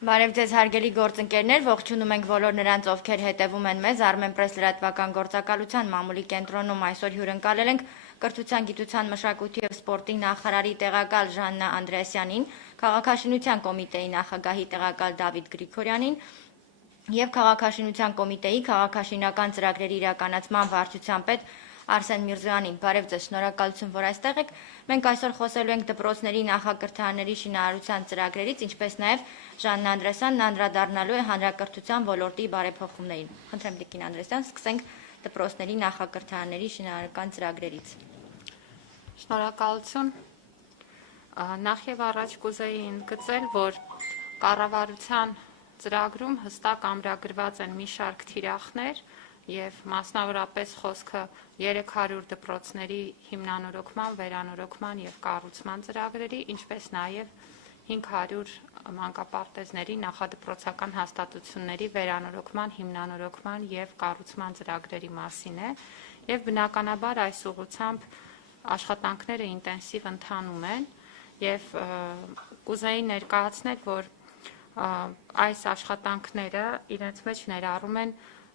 Բարև ձեզ հարգելի գործընկերներ, ողջունում ենք բոլոր նրանց, ովքեր հետևում են մեզ Armenpress լրատվական գործակալության մամուլի կենտրոնում այսօր հյուրընկալել ենք կրթության, գիտության, մշակույթի և սպորտի նախարարի տեղակալ Ժաննա Անդրեասյանին, քաղաքաշինության կոմիտեի նախագահի տեղակալ Դավիթ Գրիգորյանին և քաղաքաշինության կոմիտեի քաղաքաշինական ծրագրերի իրականացման վարչության պետ Արսեն Միրզոյանին։ Բարև ձեզ, շնորհակալություն, որ այստեղ եք։ Մենք այսօր խոսելու ենք դպրոցների նախակրթարանների շինարարության ծրագրերից, ինչպես նաև Ժաննա Անդրեասյանն անդրադառնալու է հանրակրթության ոլորտի բարեփոխումներին։ Խնդրեմ Տիկին Անդրեասյան, սկսենք դպրոցների նախակրթարանների շինարարական ծրագրերից։ Շնորհակալություն։ Նախ եւ առաջ կուզեի ընդգծել, որ կառավարության ծրագրում հստակ ամրագրված են մի շարք թիրախներ եւ մասնավորապես խոսքը 300 դպրոցների հիմնանորոգման, վերանորոգման եւ կառուցման ծրագրերի, ինչպես նաեւ 500 մանկապարտեզների նախադպրոցական հաստատությունների վերանորոգման, հիմնանորոգման եւ կառուցման ծրագրերի մասին է եւ բնականաբար այս ուղղությամբ աշխատանքները ինտենսիվ ընթանում են եւ կուզեի ներկայացնել, որ այս աշխատանքները իրենց մեջ ներառում են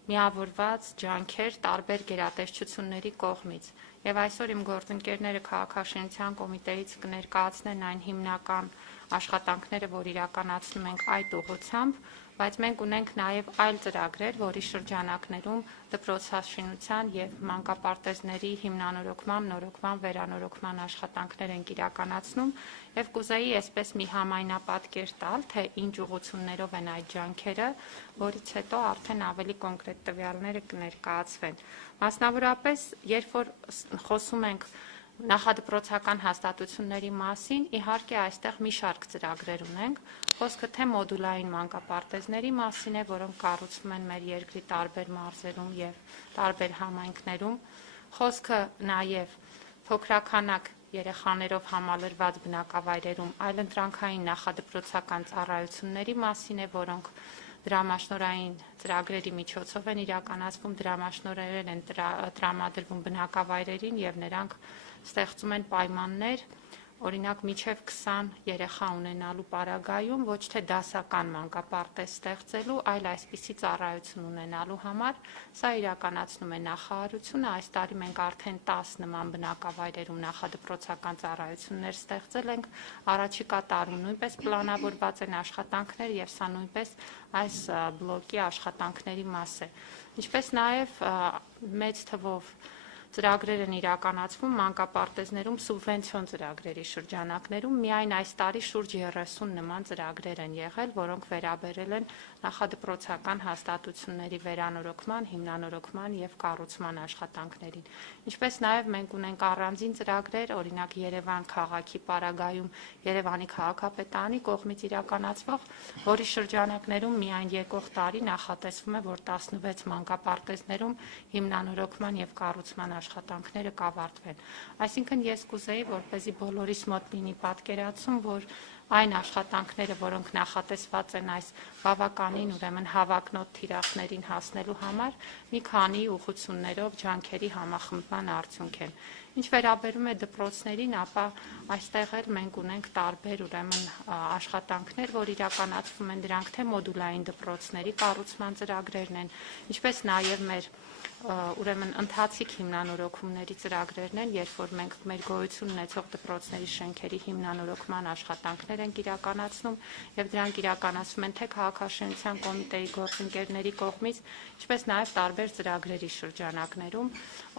միավորված ջանքեր տարբեր գերատեսչությունների կողմից եւ այսօր իմ գործընկերները քաղաքաշինության կոմիտեից կներկայացնեն այն հիմնական աշխատանքները, որ իրականացնում ենք այդ ուղղությամբ, բայց մենք ունենք նաև այլ ծրագրեր, որի շրջանակներում դպրոցաշինության եւ մանկապարտեզների հիմնանորոգման, նորոգման, վերանորոգման աշխատանքներ ենք իրականացնում եւ կուզեի այսպես մի համայնապատկեր տալ, թե ինչ ուղղություններով են այդ ջանքերը, որից հետո արդեն ավելի կոնկրետ տվյալները կներկայացվեն։ Մասնավորապես, երբ որ խոսում ենք նախադպրոցական հաստատությունների մասին, իհարկե այստեղ մի շարք ծրագրեր ունենք, խոսքը թե մոդուլային մանկապարտեզների մասին է, որոնք կառուցվում են մեր երկրի տարբեր մարզերում եւ տարբեր համայնքներում, խոսքը նաեւ փոքրաքանակ երեխաներով համալրված բնակավայրերում այլընտրանքային նախադպրոցական ծառայությունների մասին է, որոնք դրամաշնորհային ծրագրերի միջոցով են իրականացվում, դրամաշնորհեր են տրամադրվում բնակավայրերին եւ նրանք ստեղծում են պայմաններ, օրինակ մինչև 20 երեխա ունենալու պարագայում ոչ թե դասական մանկապարտեզ ստեղծելու, այլ այսպիսի ծառայություն ունենալու համար, սա իրականացնում է նախարարությունը, այս տարի մենք արդեն 10 նման բնակավայրերում նախադպրոցական ծառայություններ ստեղծել ենք, առաջիկա տարում նույնպես պլանավորված են աշխատանքներ եւ սա նույնպես այս բլոկի աշխատանքների մաս է։ Ինչպես նաեւ մեծ թվով ծրագրեր են իրականացվում մանկապարտեզներում սուբվենցիոն ծրագրերի շրջանակներում, միայն այս տարի շուրջ 30 նման ծրագրեր են եղել, որոնք վերաբերել են նախադպրոցական հաստատությունների վերանորոգման, հիմնանորոգման եւ կառուցման աշխատանքներին։ Ինչպես նաեւ մենք ունենք առանձին ծրագրեր, օրինակ Երևան քաղաքի պարագայում Երևանի քաղաքապետարանի կողմից իրականացվող, որի շրջանակներում միայն եկող տարի նախատեսվում է, որ 16 մանկապարտեզներում հիմնանորոգման եւ կառուցման աշխատանքները կավարտվեն։ Այսինքն ես կուզեի, որպեսզի բոլորիս մոտ լինի պատկերացում, որ այն աշխատանքները, որոնք նախատեսված են այս բավականին ուրեմն հավակնոտ թիրախներին հասնելու համար, մի քանի ուղղություններով ջանքերի համախմբման արդյունք են։ Ինչ վերաբերում է դպրոցներին, ապա այստեղ էլ մենք ունենք տարբեր ուրեմն աշխատանքներ, որ իրականացվում են, դրանք թե մոդուլային դպրոցների կառուցման ծրագրերն են, ինչպես նաև մեր ուրեմն ընթացիկ հիմնանորոգումների ծրագրերն են, երբ որ մենք մեր գոյություն ունեցող դպրոցների շենքերի հիմնանորոգման աշխատանքներ ենք իրականացնում եւ դրանք իրականացվում են թե քաղաքաշինության կոմիտեի գործընկերների կողմից, ինչպես նաեւ տարբեր ծրագրերի շրջանակներում,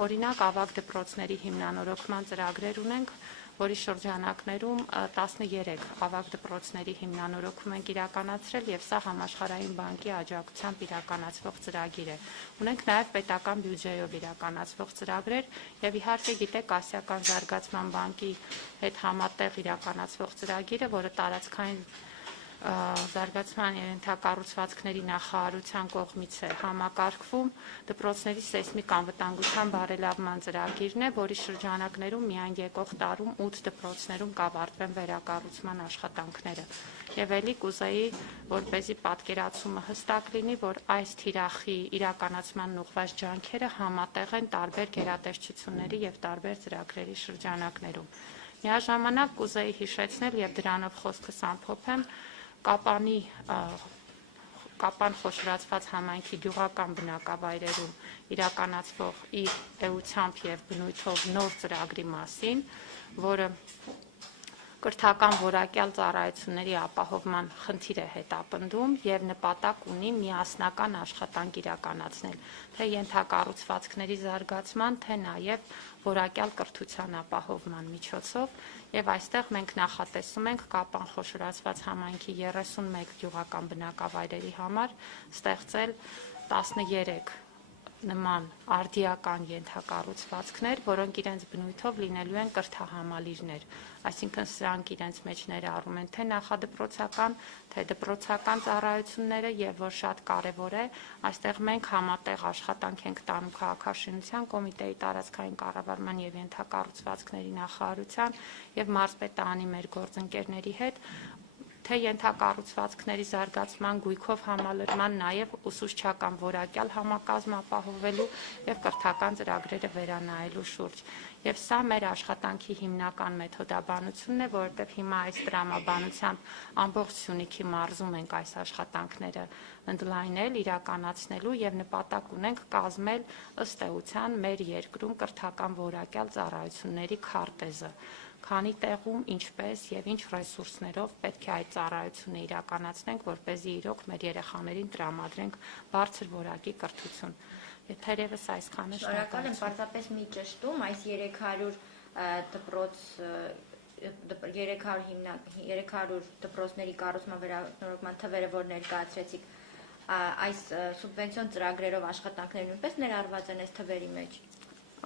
օրինակ ավագ դպրոցների հիմնանորոգման ծրագրեր ունենք, որի շրջանակներում 13 ավագ դպրոցների հիմնանորոգում ենք իրականացրել եւ սա համաշխարհային բանկի աջակցությամբ իրականացվող ծրագիր է։ Ունենք նաեւ պետական բյուջեով իրականացվող ծրագրեր եւ իհարկե գիտեք Ասիական զարգացման բանկի հետ համատեղ իրականացվող ծրագիրը, որը տարածքային զարգացման ենթակառուցվածքների նախարարության կողմից է համակարգվում, դպրոցների սեյսմիկ անվտանգության բարելավման ծրագիրն է, որի շրջանակներում միայն եկող տարում 8 դպրոցներում կավարտվեն վերակառուցման աշխատանքները։ Եվ ելի կուզեի, որպեսզի պատկերացումը հստակ լինի, որ այս թիրախի իրականացման ուղղված ջանքերը համատեղ են տարբեր գերատեսչությունների եւ տարբեր ծրագրերի շրջանակներում։ Միաժամանակ կուզեի հիշեցնել եւ դրանով խոսքս ամփոփեմ, Կապան խոշորացված համայնքի գյուղական բնակավայրերում իրականացվող իր էությամբ եւ բնույթով նոր ծրագրի մասին, որը կրթական որակյալ ծառայությունների ապահովման խնդիր է հետապնդում եւ նպատակ ունի միասնական աշխատանք իրականացնել թե ենթակառուցվածքների զարգացման, թե նաեւ որակյալ կրթության ապահովման միջոցով եւ այստեղ մենք նախատեսում ենք Կապան խոշորացված համայնքի 31 գյուղական բնակավայրերի համար ստեղծել 13 նման արդիական ենթակառուցվածքներ, որոնք իրենց բնույթով լինելու են կրթահամալիրներ, այսինքն սրանք իրենց մեջ ներառում են թե նախադպրոցական, թե դպրոցական ծառայությունները եւ որ շատ կարեւոր է, այստեղ մենք համատեղ աշխատանք ենք տանում քաղաքաշինության կոմիտեի տարածքային կառավարման եւ ենթակառուցվածքների նախարարության եւ մարզպետարանի մեր գործընկերների հետ թե ենթակառուցվածքների զարգացման գույքով համալրման, նաև ուսուցչական որակյալ համակազմ ապահովելու եւ կրթական ծրագրերը վերանայելու շուրջ։ Եվ սա մեր աշխատանքի հիմնական մեթոդաբանությունն է, որովհետեւ հիմա այս տրամաբանությամբ ամբողջ Սյունիքի մարզում ենք այս աշխատանքները ընդլայնել, իրականացնելու եւ նպատակ ունենք կազմել ըստ էության մեր երկրում կրթական որակյալ ծառայությունների քարտեզը։ Քանի տեղում, ինչպես եւ ինչ ռեսուրսներով պետք է այդ ծառայությունը իրականացնենք, որպեսզի իրոք մեր երեխաներին տրամադրենք բարձր որակի կրթություն։ Թերևս այսքանը շնորհակալ եմ, պարզապես մի ճշտում, այս 300 դպրոց 300 դպրոցների կառուցման վերանորոգման թվերը, որ ներկայացրեցիք, այս սուբվենցիոն ծրագրերով աշխատանքները նույնպես ներառված են այս թվերի մեջ։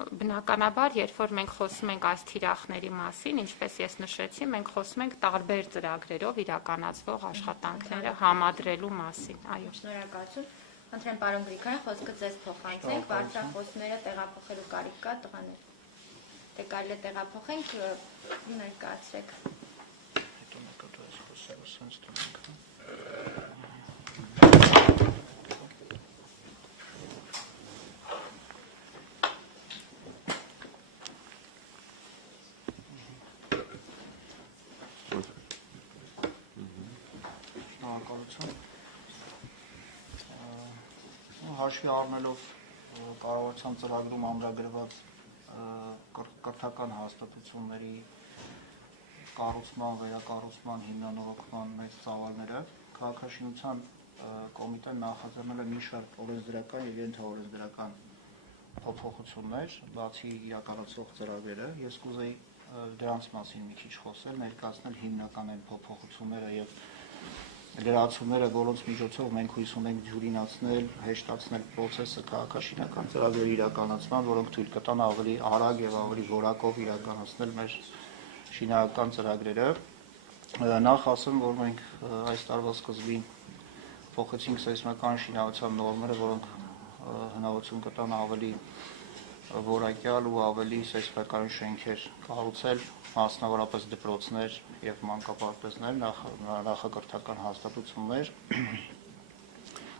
Բնականաբար, երբ որ մենք խոսում ենք այս թիրախների մասին, ինչպես ես նշեցի, մենք խոսում ենք տարբեր ծրագրերով իրականացվող աշխատանքները համադրելու մասին։ Այո։ Շնորհակալություն։ Խնդրեմ, պարոն Գրիգորյան, խոսքը ձեզ փոխանցենք, բարձրախոսները տեղափոխելու կարիք կա, տղաներ։ Դե կարելի է տեղափոխենք, ներկայացրեք։ Հետո նկատած խոսերը sense տոնք։ Հաշվի առնելով կառավարության ծրագրում ամրագրված կրթական հաստատությունների կառուցման, վերակառուցման, հիմնանորոգման մեծ ծավալները, քաղաքաշինության կոմիտեն նախաձեռնել է մի շարք օրենսդրական եւ ենթաօրենսդրական փոփոխություններ, բացի իրականացվող ծրագրերը, ես կուզեի դրանց մասին մի քիչ խոսել, ներկայացնել հիմնական այն փոփոխությունները եւ լրացումները, որոնց միջոցով մենք հույս ունենք ջուրինացնել, հեշտացնել process-ը քաղաքաշինական ծրագրերի իրականացման, որոնք թույլ կտան ավելի արագ եւ ավելի որակով իրականացնել մեր շինարարական ծրագրերը։ Նախ ասեմ, որ մենք այս տարվա սկզբին փոխեցինք սեյսմական շինարարության նորմերը, որոնք հնարավորություն կտան ավելի որակյալ ու ավելի սեյսմական շենքեր կառուցել, մասնավորապես դպրոցներ եւ մանկապարտեզներ, նախակրթական հաստատություններ,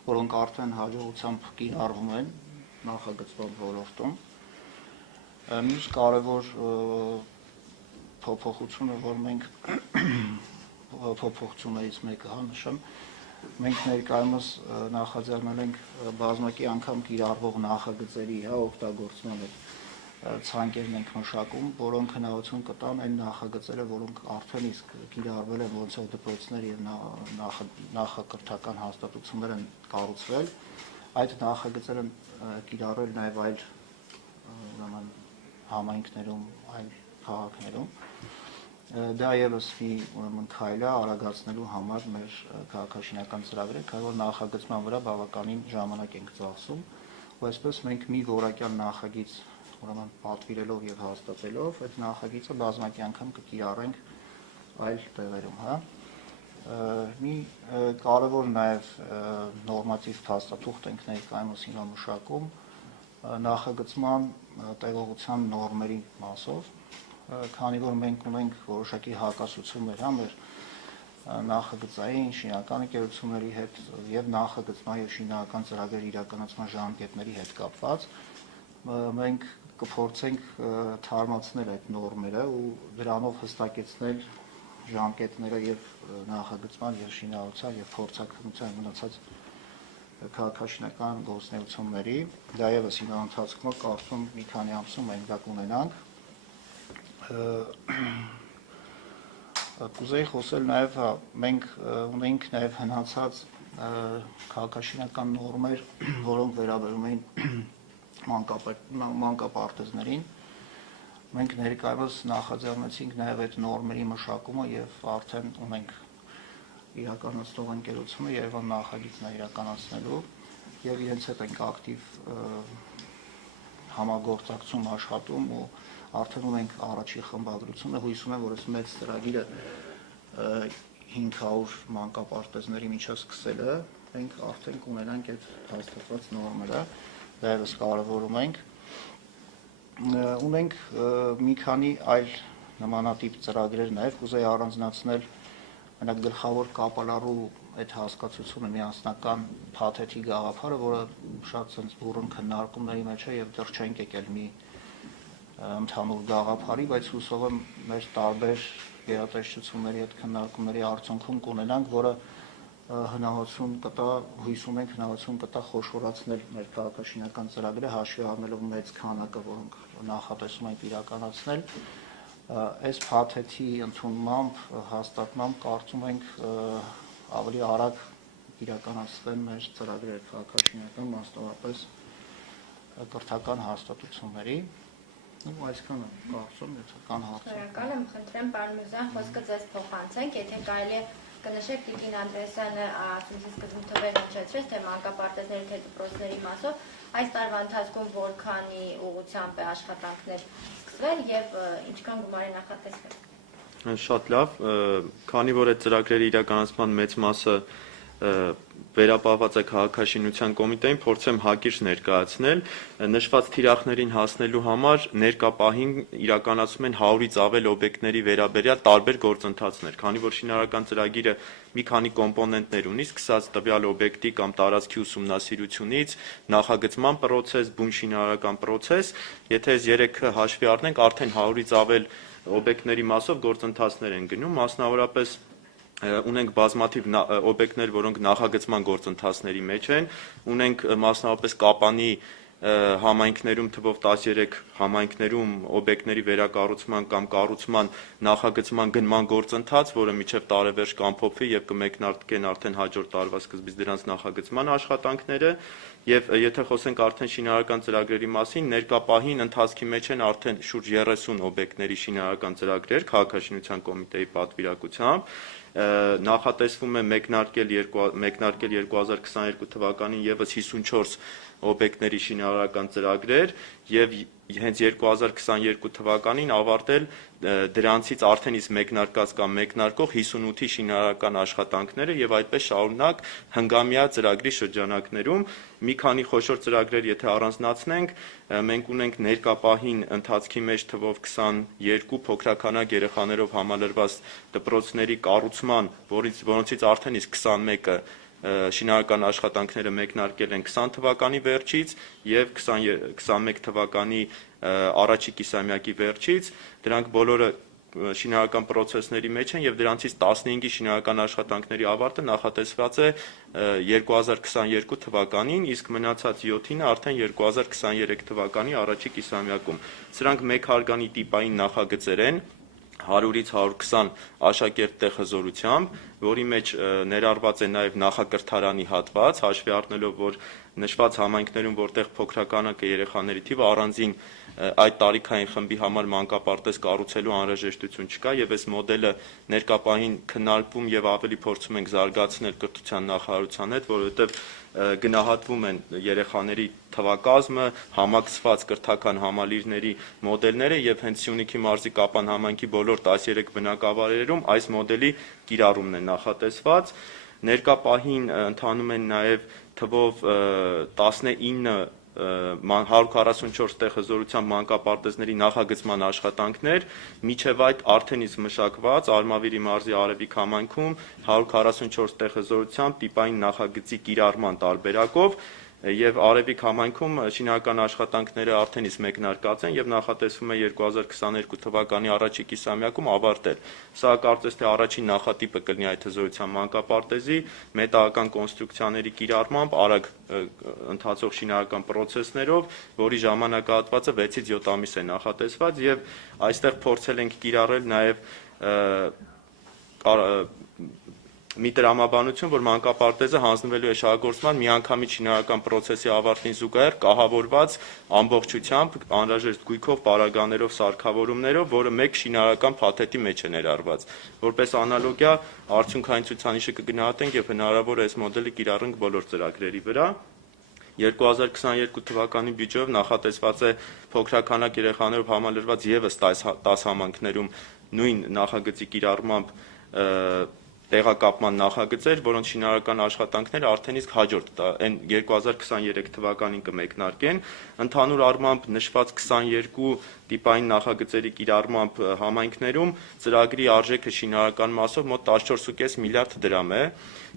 որոնք արդեն հաջողությամբ կիրառվում են նախագծման ոլորտում։ Մյուս կարևոր փոփոխությունը, որ մենք փոփոխություններից մեկը նշեմ, մենք ներկայումս նախաձեռնել ենք բազմակի անգամ կիրառվող նախագծերի օգտագործման ցանկերն ենք մշակում, որոնք հնարավորություն կտան այն նախագծերը, որոնք արդեն իսկ կիրառվել են, ոնցով դպրոցներ եւ նախակրթական հաստատություններ են կառուցվել, այդ նախագծերը կիրառվել նաեւ այլ համայնքներում, այլ քաղաքներում։ Դա եւս մի քայլ է արագացնելու համար մեր քաղաքաշինական ծրագրերը, քանի որ նախագծման վրա բավականին ժամանակ ենք ծախսում, ու այսպես մենք մի որակյալ նախագիծ պատվիրելով եւ հաստատելով, այդ նախագիծը բազմակի անգամ կկիրառենք այլ տեղերում, հա։ Մի կարևոր նաեւ նորմատիվ փաստաթուղթ ենք ներկայումս հիմա մշակում նախագծման տեղողության նորմերի մասով, քանի որ մենք ունենք որոշակի հակասություններ մեր նախագծային շինական ընկերությունների հետ եւ նախագծման եւ շինական ծրագրերի իրականացման ժամկետների հետ կապված, մենք կփորձենք թարմացնել այդ նորմերը ու դրանով հստակեցնել ժամկետները եւ նախագծման եւ շինարարության եւ փորձաքննության մնացած քաղաքաշինական գործունեությունների, դա եւս հիմա ընթացքում կարծում մի քանի ամսում մենք դա կունենանք։ Կուզեի խոսել նաեւ, մենք ունենք նաեւ հնացած քաղաքաշինական նորմեր, որոնք վերաբերում էին մանկապարտեզներին։ Մենք ներկայումս նախաձեռնեցինք նաև այդ նորմերի մշակումը եւ արդեն ունենք իրականացնող ընկերությունը Երևան նախագիծն է իրականացնելու եւ իրենց հետ ենք ակտիվ համագործակցում աշխատում ու արդեն ունենք առաջի խմբագրությունը, հույս ունեմ, որ այս մեծ ծրագիրը 500 մանկապարտեզների միջով սկսելը մենք արդեն կունենանք այդ հաստատված նորմերը, դա եւս կարևորում ենք։ Ունենք մի քանի այլ նմանատիպ ծրագրեր նաև կուզեի առանձնացնել մենակ գլխավոր կապալառու այդ հասկացությունը միասնական փաթեթի գաղափարը, որը շատ ցենց բուրըն քննարկումների մեջ է եւ դեռ չենք եկել մի ընդհանուր գաղափարի, բայց հուսով եմ մեր տարբեր գերատեսչությունների հետ քննարկումների արդյունքում կունենանք, որը հնարավորություն կտա, հույս ունենք հնարավորություն կտա խոշորացնել մեր քաղաքաշինական ծրագրերը, հաշվի առնելով մեծ քանակը, որոնք նախատեսում ենք իրականացնել, այս փաթեթի ընդունմամբ, հաստատմամբ կարծում ենք ավելի արագ իրականացվեն մեր ծրագրերը քաղաքաշինական, մասնավորապես կրթական հաստատությունների։ Ու այսքանը կարծում եթե կան հարցեր։ Շնորհակալ եմ, խնդրեմ պարոն Միրզոյան, խոսքը ձեզ փոխանցենք, եթե կարելի է կնշեք Տիկին Անդրեասյանը ասեցի սկզբում թվեր հնչեցրեց, թե մանկապարտեզների թե դպրոցների մասով այս տարվա ընթացքում որքանի ուղղությամբ է աշխատանքներ սկսվել եւ ինչքան գումար է նախատեսվել։ Շատ լավ, քանի որ այդ ծրագրերի իրականացման մեծ մասը վերապահված է քաղաքաշինության կոմիտեին, փորձեմ հակիրճ ներկայացնել, նշված թիրախներին հասնելու համար ներկա պահին իրականացում են 100-ից ավել օբյեկտների վերաբերյալ տարբեր գործընթացներ, քանի որ շինարարական ծրագիրը մի քանի կոմպոնենտներ ունի, սկսած տվյալ օբյեկտի կամ տարածքի ուսումնասիրությունից, նախագծման process, բուն շինարարական process, եթե այս 3-ը հաշվի առնենք, արդեն 100-ից ավել օբյեկտների մասով գործընթացներ են գնում, մասնավորապես ունենք բազմաթիվ օբյեկտներ, որոնք նախագծման գործընթացների մեջ են, ունենք մասնավորապես Կապանի համայնքներում թվով 13 համայնքներում օբյեկտների վերակառուցման կամ կառուցման նախագծման գնման գործընթաց, որը մինչև տարեվերջ կամփոփվի եւ կմեկնարկեն արդեն հաջորդ տարվա սկզբից դրանց նախագծման աշխատանքները եւ եթե խոսենք արդեն շինարարական ծրագրերի մասին, ներկա պահին ընթացքի մեջ են արդեն շուրջ 30 օբյեկտների շինարարական ծրագրեր քաղաքաշինության կոմիտեի պատվիրակությամբ նախատեսվում է մեկնարկել 2022 թվականին եւս 54 օբյեկտների շինարարական ծրագրեր եւ հենց 2022 թվականին ավարտել դրանցից արդեն իսկ մեկնարկած կամ մեկնարկող 58-ի շինարարական աշխատանքները եւ այդպես շարունակ հնգամյա ծրագրի շրջանակներում մի քանի խոշոր ծրագրեր եթե առանձնացնենք մենք ունենք ներկա պահին ընթացքի մեջ թվով 22 փոքրականակ երեխաներով համալրված դպրոցների կառուցման, որոնցից արդեն իսկ 21-ը շինարարական աշխատանքները մեկնարկել են 20 թվականի վերջից եւ 21 թվականի առաջի կիսամյակի վերջից, դրանք բոլորը շինարարական process-ների մեջ են եւ դրանցից 15-ի շինարարական աշխատանքների ավարտը նախատեսված է 2022 թվականին, իսկ մնացած 7-ինը արդեն 2023 թվականի առաջի կիսամյակում։ Սրանք մեկ հարգանի տիպային նախագծեր են 100-ից 120 աշակերտ տեղազորությամբ, որի մեջ ներառված է նաև նախակրթարանի հատված, հաշվի առնելով, որ նշված համայնքներում, որտեղ փոքրականակը երեխաների թիվը առանձին այդ տարիքային խմբի համար մանկապարտեզ կառուցելու անհրաժեշտություն չկա եւ այս մոդելը ներկա պահին քննարկվում եւ ավելի փորձում ենք զարգացնել կրթության նախարարության հետ, որովհետեւ գնահատվում են երեխաների թվակազմը, համակցված կրթական համալիրների մոդելները եւ հենց Սյունիքի մարզի Կապան համայնքի բոլոր 13 բնակավայրերում այս մոդելի կիրառումն է նախատեսված։ Ներկա պահին ընթանում են նաեւ թվով 19 144 տեղազորությամբ մանկապարտեզների նախագծման աշխատանքներ, միջև այդ արդեն իսկ մշակված Արմավիրի մարզի Արևիկ համայնքում 144 տեղազորությամբ տիպային նախագծի կիրառման տարբերակով Եվ Արևիկ համայնքում շինարական աշխատանքները արդեն իսկ մեկնարկած են եւ նախատեսվում է 2022 թվականի առաջին կիսամյակում ավարտել։ Սա կարծես թե առաջին նախատիպը կլինի այդ հզորության մանկապարտեզի մետաղական կոնստրուկցիաների կիրառմամբ արագ ընթացող շինարական պրոցեսներով, որի ժամանակահատվածը 6-ից 7 ամիս է նախատեսված եւ այստեղ փորձել ենք կիրառել նաեւ մի տրամաբանություն, որ մանկապարտեզը հանձնվելու է շահագործման միանգամից շինարական պրոցեսի ավարտին զուգահեռ կահավորված ամբողջությամբ անհրաժեշտ գույքով, պարագաներով, սարքավորումներով, որը մեկ շինարական փաթեթի մեջ է ներառված։ Որպես անալոգիա արդյունքային ցուցանիշը կգնահատենք եւ հնարավոր է այս մոդելը կիրառենք բոլոր ծրագրերի վրա։ 2022 թվականի բյուջեով նախատեսված է փոքրականակ երեխաներով համալրված եւս 10 համայնքներում նույն նախագծի կիրառմամբ տեղակապման նախագծեր, որոնց շինարական աշխատանքները արդեն իսկ հաջորդ այն 2023 թվականին կմեկնարկեն։ Ընդհանուր առմամբ նշված 22 տիպային նախագծերի կիրառմամբ համայնքներում ծրագրի արժեքը շինարական մասով մոտ 14.5 միլիարդ դրամ է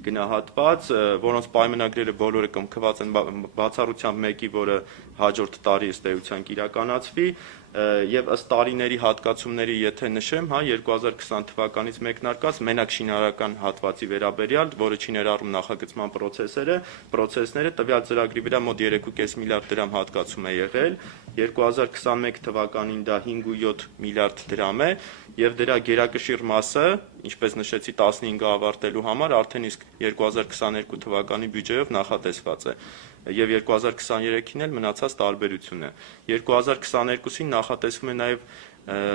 գնահատված, որոնց պայմանագրերը բոլորը կմքված են բացառությամբ մեկի, որը հաջորդ տարի ըստ էության կիրականացվի, եւ ըստ տարիների հատկացումների եթե նշեմ, 2020 թվականից մեկնարկած մենակ շինարական հատվածի վերաբերյալ, որը չի ներառում նախագծման պրոցեսները, տվյալ ծրագրի վրա մոտ 3.5 միլիարդ դրամ հատկացում է եղել, 2021 թվականին դա 5.7 միլիարդ դրամ է եւ դրա գերակշիռ մասը, ինչպես նշեցի 15-ը ավարտելու համար արդեն իսկ 2022 թվականի բյուջեով նախատեսված է եւ 2023-ին էլ մնացած տարբերություն է։ 2022-ին նախատեսվում է նաեւ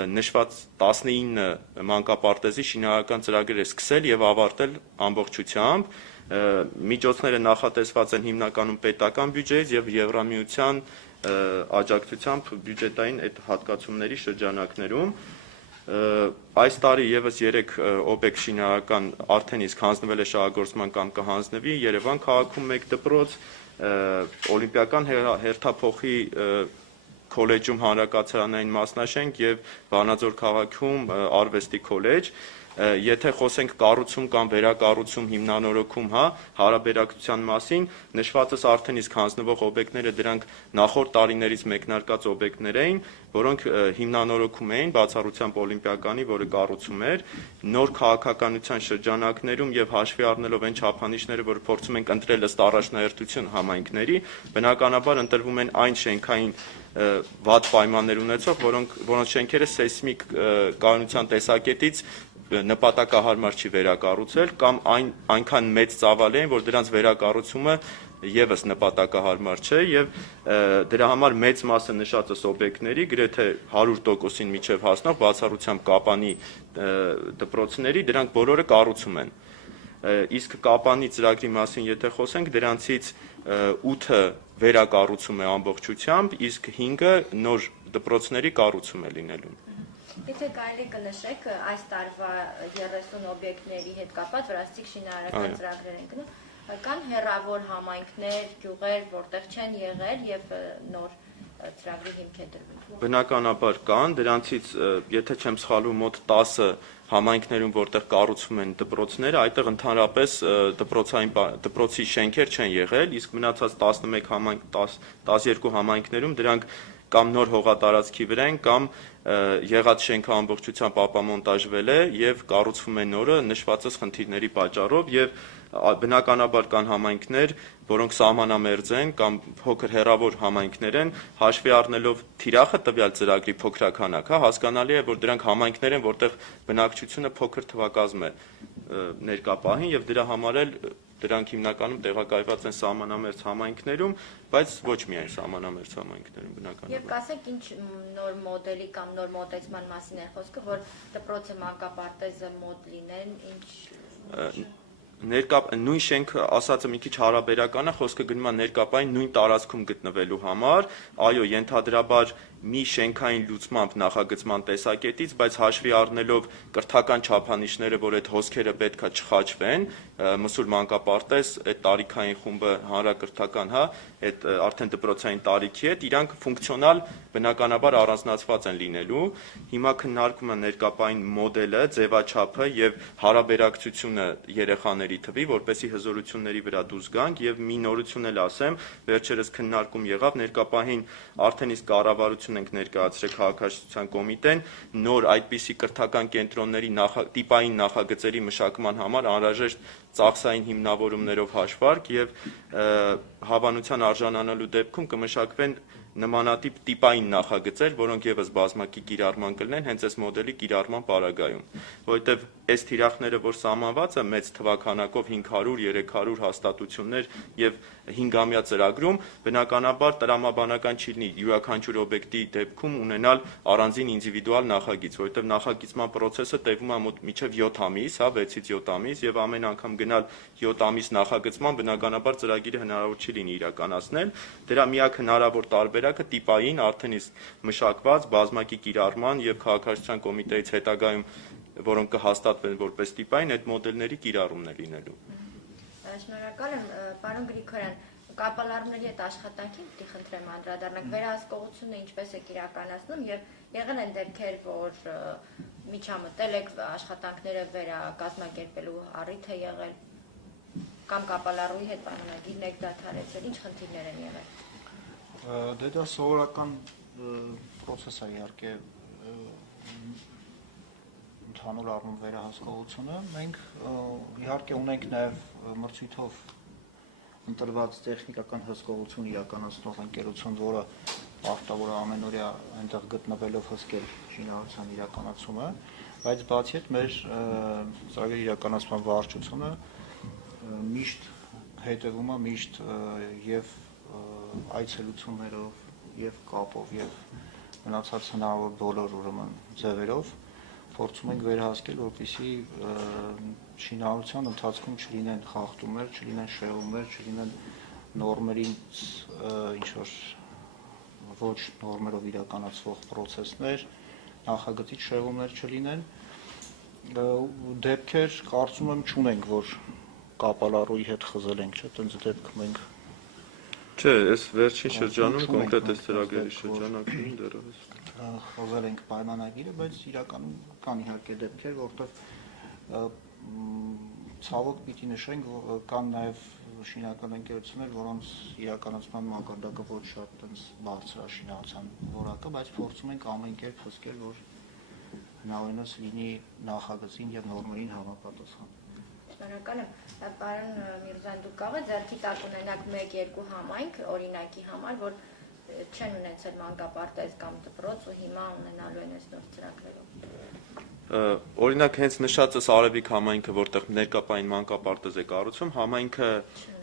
նշված 19 մանկապարտեզի շինարական ծրագրեր սկսել եւ ավարտել ամբողջությամբ։ Միջոցները նախատեսված են հիմնականում պետական բյուջեից եւ Եվրամիության աջակցությամբ բյուջետային այդ հատկացումների շրջանակներում։ Այս տարի եւս 3 օբյեկտ շինարական արդեն իսկ հանձնվել է շահագործման կամ կհանձնվի Երևան քաղաքում 1 դպրոց, Օլիմպիական հերթափոխի քոլեջում հանրակացարանային մասնաշենք եւ Վանաձոր քաղաքում արվեստի քոլեջ։ Եթե խոսենք կառուցում կամ վերակառուցում հիմնանորոգում, հարաբերակցության մասին, նշվածս արդեն իսկ հանձնվող օբյեկտները դրանք նախորդ տարիներից մեկնարկած օբյեկտներ էին, որոնք հիմնանորոգում էին բացառությամբ Օլիմպիականի, որը կառուցում էր, նոր քաղաքականության շրջանակներում եւ հաշվի առնելով այն չափանիշները, որ փորձում ենք ընտրել ըստ առաջնահերթություն համայնքների, բնականաբար ընտրվում են այն շենքային վատ պայմաններ ունեցող, որոնց շենքերը սեյսմիկ կայունության տեսակետից նպատակահարմար չի վերակառուցել կամ այնքան մեծ ծավալ են, որ դրանց վերակառուցումը եւս նպատակահարմար չէ եւ դրա համար մեծ մասը նշածս օբյեկտների գրեթե 100%-ին միջև հասնող բացառությամբ Կապանի դպրոցների դրանք բոլորը կառուցում են։ Իսկ Կապանի ծրագրի մասին եթե խոսենք, դրանցից 8-ը վերակառուցում է ամբողջությամբ, իսկ 5-ը նոր դպրոցների կառուցում է լինելու։ Եթե կարելի կնշեք այս տարվա 30 օբյեկտների հետ կապված, որ ասիկ շինարարական ծրագրեր են գնում, կան հեռավոր համայնքներ, գյուղեր, որտեղ չեն եղել եւ նոր ծրագրի հիմք է դրվում։ Բնականաբար կան, դրանցից եթե չեմ սխալվում մոտ 10 համայնքներում, որտեղ կառուցվում են դպրոցները, այդտեղ ընդհանրապես դպրոցի շենքեր չեն եղել, իսկ մնացած 12 համայնքներում դրանք կամ նոր հողատարածքի վրա են, կամ եղած շենքը ամբողջությամբ ապամոնտաժվել է եւ կառուցվում է նորը նշվածս խնդիրների պատճառով եւ բնականաբար կան համայնքներ, որոնք սահմանամերձ են կամ փոքր հեռավոր համայնքներ են, հաշվի առնելով թիրախը տվյալ ծրագրի փոքրականակ, հասկանալի է, որ դրանք համայնքներ են, որտեղ բնակչությունը փոքր թվակազմ է ներկա պահին եւ դրա համար էլ դրանք հիմնականում տեղակայված են սահմանամերձ համայնքներում, բայց ոչ միայն սահմանամերձ համայնքներում բնականաբար։ Եվ կասեք ինչ նոր մոդելի կամ նոր մոտեցման մասին է խոսքը, որ դպրոցը մանկապարտեզը մոտ լինեն, ինչ նույն շենքը ասածը մի քիչ հարաբերական է, խոսքը գնում է ներկապային նույն տարածքում գտնվելու համար, այո, ենթադրաբար մի շենքային լուծմամբ նախագծման տեսակետից, բայց հաշվի առնելով կրթական չափանիշները, որ այդ հոսքերը պետքա չխաչվեն, մսուր մանկապարտեզ, այդ տարիքային խումբը հանրակրթական, այդ արդեն դպրոցային տարիքի հետ, իրանք ֆունկցիոնալ բնականաբար առանձնացված են լինելու։ Հիմա քննարկում է ներկապային մոդելը, ձևաչափը եւ հարաբերակցությունը երեխաների նորությունների թվի, որպեսզի հզորությունների վրա դուրս գանք եւ մի նորություն էլ ասեմ, վերջերս քննարկում եղավ, ներկապահին արդեն իսկ կառավարություն ենք ներկայացրել քաղաքաշինության կոմիտեն, նոր այդպիսի կրթական կենտրոնների տիպային նախագծերի մշակման համար անհրաժեշտ ծախսային հիմնավորումներով հաշվարկ եւ հավանության արժանանալու դեպքում կմշակվեն նմանատիպ տիպային նախագծեր, որոնք եւս բազմակի կիրառման կլինեն հենց այս մոդելի կիրառման պարագայում, որովհետեւ այս թիրախները, որ սահմանված է մեծ թվականակով 500-300 հաստատություններ եւ 5-ամյա ծրագրում, բնականաբար տրամաբանական չի լինի յուրաքանչյուր օբյեկտի դեպքում ունենալ առանձին ինդիվիդուալ նախագիծ, որովհետեւ նախագծման process-ը տևում է մոտ մինչեւ 7 ամիս, 6-ից 7 ամիս եւ ամեն անգամ գնալ 7 ամիս նախագծման բնականաբար ծրագիրը հնարավոր չի լինի իրականացնել, դրա միակ հնարավոր տարբերակը տիպային արդեն իսկ մշակված բազմակի կիրառման եւ քաղաքաշինության կոմիտեից հետագայում որոնք կհաստատվեն որպես տիպային այդ մոդելների կիրառումն է լինելու։ Շնորհակալ եմ, պարոն Գրիգորյան, կապալառների հետ աշխատանքին պիտի խնդրեմ անդրադառնանք, վերահսկողությունը ինչպես եք իրականացնում եւ եղել են դեպքեր, որ միջամտել եք աշխատանքները վերակազմակերպելու առիթ է եղել կամ կապալառուի հետ պայմանագիրն եք դադարեցրել, ինչ խնդիրներ են եղել։ Դե դա սովորական process է իհարկե ընդհանուր առնում վերահսկողությունը, մենք իհարկե ունենք նաև մրցույթով ընտրված տեխնիկական հսկողություն իրականացնող ընկերություն, որը պարտավոր է ամենօրյա այնտեղ գտնվելով հսկել շինարարության իրականացումը, բայց բացի այդ մեր ծրագրի իրականացման վարչությունը միշտ հետևում է միշտ եւ այցելություններով եւ կապով եւ մնացած հնարավոր բոլոր ուրեմն ձևերով փորձում ենք վերահսկել, որպեսզի շինարարության ընթացքում չլինեն խախտումներ, չլինեն շեղումներ, չլինեն նորմերին ինչ-որ ոչ նորմերով իրականացվող process-ներ, նախագծի շեղումներ չլինեն։ Դեպքեր կարծում եմ չունենք, որ կապալառուի հետ խզել ենք, չէ՞, տենց դեպք մենք Չէ, այս վերջին շրջանում կոնկրետ այս ծրագրերի շրջանակում դեռևս խոզել ենք պայմանագիրը, բայց իրականում կան իհարկե դեպքեր, որտեղ ցավոք պիտի նշենք, կան նաև շինական ընկերություններ, որոնց իրականացման մակարդակը ոչ շատ տենց բարձր է շինարարության որակը, բայց փորձում ենք ամեն կերպ հսկել, որ հնարավորինս լինի նախագծին եւ նորմերին համապատասխան։ Շնորհակալ եմ, պարոն Միրզոյան, դուք կարող եք ձեռքի տակ ունենաք 1-2 համայնք օրինակի համար, որ չեն ունեցել մանկապարտեզ կամ դպրոց ու հիմա ունենալու են այս նոր ծրագրերով։ Օրինակ հենց նշածս Արևիկ համայնքը, որտեղ ներկապային մանկապարտեզ է կառուցում, համայնքը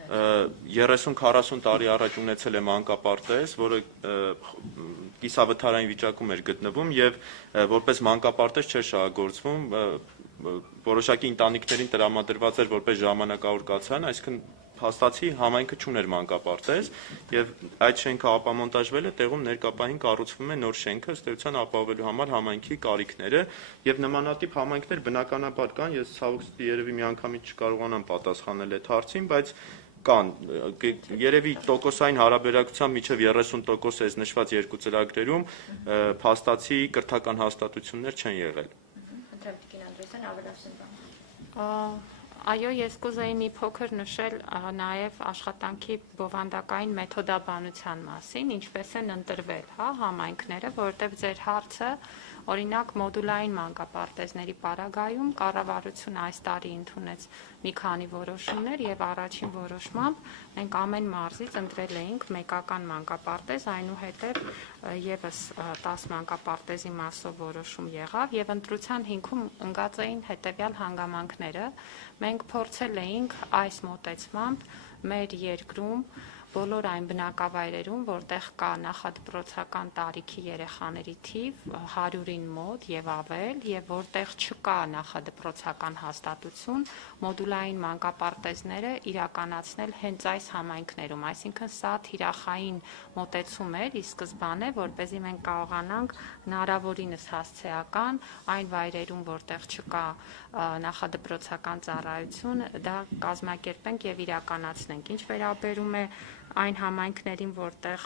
30-40 տարի առաջ ունեցել է մանկապարտեզ, որը կիսավթարային վիճակում էր գտնվում եւ որպես մանկապարտեզ չէր շահագործվում, որոշակի ընտանիքներին տրամադրված էր որպես ժամանակավոր կացարան, այսինքն փաստացի համայնքը չուներ մանկապարտեզ եւ այդ շենքը ապամոնտաժվել է, տեղում ներկապահին կառուցվում է նոր շենքը, ըստ էության ապահովելու համար համայնքի կարիքները եւ նմանատիպ համայնքներ բնականաբար կան, ես ցավոք երևի միանգամից չկարողանամ պատասխանել այդ հարցին, բայց կան երևի տոկոսային հարաբերակցությամբ միջև 30% այս նշված երկու ծրագրերում փաստացի կրթական հաստատություններ չեն եղել։ Այո, ես կուզեի մի փոքր նշել նաև աշխատանքի բովանդակային մեթոդաբանության մասին, ինչպես են ընտրվել համայնքները, որովհետև ձեր հարցը օրինակ մոդուլային մանկապարտեզների պարագայում կառավարությունը այս տարի ընդունեց մի քանի որոշումներ եւ առաջին որոշմամբ մենք ամեն մարզից ընտրել էինք մեկական մանկապարտեզ, այնուհետև եւս 10 մանկապարտեզի մասով որոշում եղավ եւ ընտրության հիմքում ընկած էին հետեւյալ հանգամանքները։ Մենք փորձել էինք այս մոտեցմամբ մեր երկրում բոլոր այն բնակավայրերում, որտեղ կա նախադպրոցական տարիքի երեխաների թիվ 100-ին մոտ եւ ավել, եւ որտեղ չկա նախադպրոցական հաստատություն, մոդուլային մանկապարտեզները իրականացնել հենց այս համայնքներում, այսինքն սա թիրախային մոտեցում էր ի սկզբանե, որպեսզի մենք կարողանանք հնարավորինս հասցեական այն վայրերում, որտեղ չկա նախադպրոցական ծառայություն, դա կազմակերպենք եւ իրականացնենք։ Ինչ վերաբերում է այն համայնքներին, որտեղ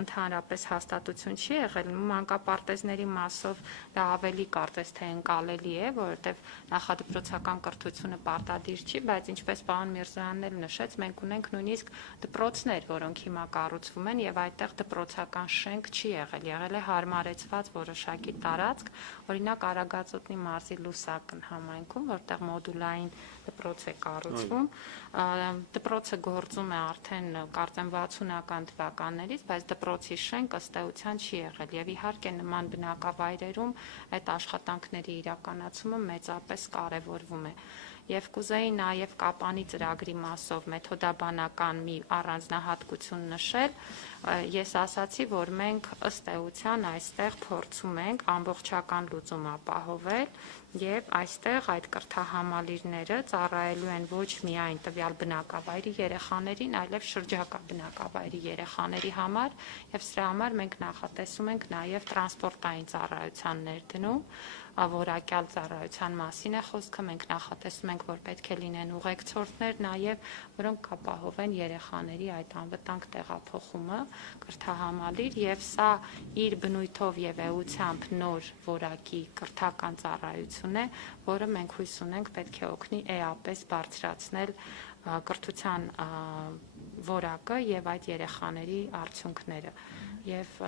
ընդհանրապես հաստատություն չի եղել, մանկապարտեզների մասով դա ավելի կարծես թե ընկալելի է, որովհետև նախադպրոցական կրթությունը պարտադիր չի, բայց ինչպես պարոն Միրզոյանն էլ նշեց, մենք ունենք նույնիսկ դպրոցներ, որոնք հիմա կառուցվում են եւ այդտեղ դպրոցական շենք չի եղել, եղել է հարմարեցված որոշակի տարածք, օրինակ Արագածոտնի մարզի Լուսակն համայնքում, որտեղ մոդուլային դպրոց է կառուցվում, դպրոցը գործում է արդեն կարծեմ 60-ական թվականներից, բայց դպրոցի շենք ըստ էության չի եղել եւ իհարկե նման բնակավայրերում այդ աշխատանքների իրականացումը մեծապես կարեւորվում է։ Եվ կուզեի նաև Կապանի ծրագրի մասով մեթոդաբանական մի առանձնահատկություն նշել, ես ասացի, որ մենք ըստ էության այստեղ փորձում ենք ամբողջական լուծում ապահովել եւ այստեղ այդ կրթահամալիրները ծառայելու են ոչ միայն տվյալ բնակավայրի երեխաներին, այլև շրջակա բնակավայրի երեխաների համար եւ սրա համար մենք նախատեսում ենք նաև տրանսպորտային ծառայության ներդնում, որակյալ ծառայության մասին է խոսքը, մենք նախատեսում ենք, որ պետք է լինեն ուղեկցորդներ նաև, որոնք կապահովեն երեխաների այդ անվտանգ տեղափոխումը, կրթահամալիր եւ սա իր բնույթով եւ էությամբ նոր որակի կրթական ծառայություն է, որը մենք հույս ունենք պետք է օգնի էապես բարձրացնել կրթության որակը եւ այդ երեխաների արդյունքները եւ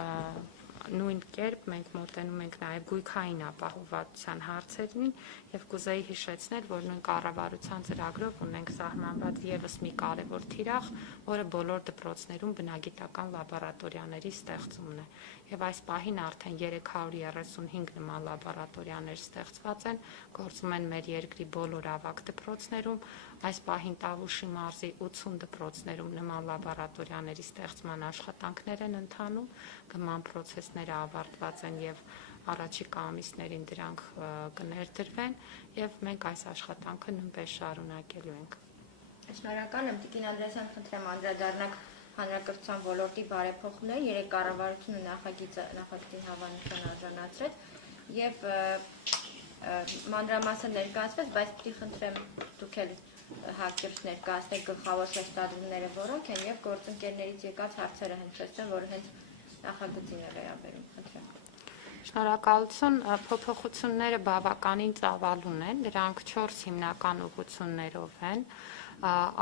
նույն կերպ մենք մոտենում ենք նաև գույքային ապահովվածության հարցերին եւ կուզեի հիշեցնել, որ նույն կառավարության ծրագրով ունենք սահմանված եւս մի կարևոր թիրախ, որը բոլոր դպրոցներում բնագիտական լաբորատորիաների ստեղծումն է։ Եվ այս պահին արդեն 335 նման լաբորատորիաներ ստեղծված են, գործում են մեր երկրի բոլոր ավագ դպրոցներում, այս պահին Տավուշի մարզի 80 դպրոցներում նման լաբորատորիաների ստեղծման աշխատանքներ են ընթանում, գման պրոցեսները ավարտված են եւ առաջիկա ամիսներին դրանք կներդրվեն եւ մենք այս աշխատանքը նույնպես շարունակելու ենք։ Շնորհակալ եմ Տիկին Անդրեասյան, խնդրեմ անդրադառնաք հանրակրթության ոլորտի բարեփոխումներին, երեք կառավարությունը նախագծին հավանության արժանացրեց եւ մանրամասը ներկայացվեց, բայց պիտի խնդրեմ դուք էլ հակիրճ ներկայացնեք գլխավոր շեշտադրումները որոնք են եւ գործընկերներից եկած հարցերը հնչեցեն, որը հենց նախագծին է վերաբերում, խնդրեմ։ Շնորհակալություն, փոփոխությունները բավականին ծավալուն են, դրանք 4 հիմնական ուղղություններով են։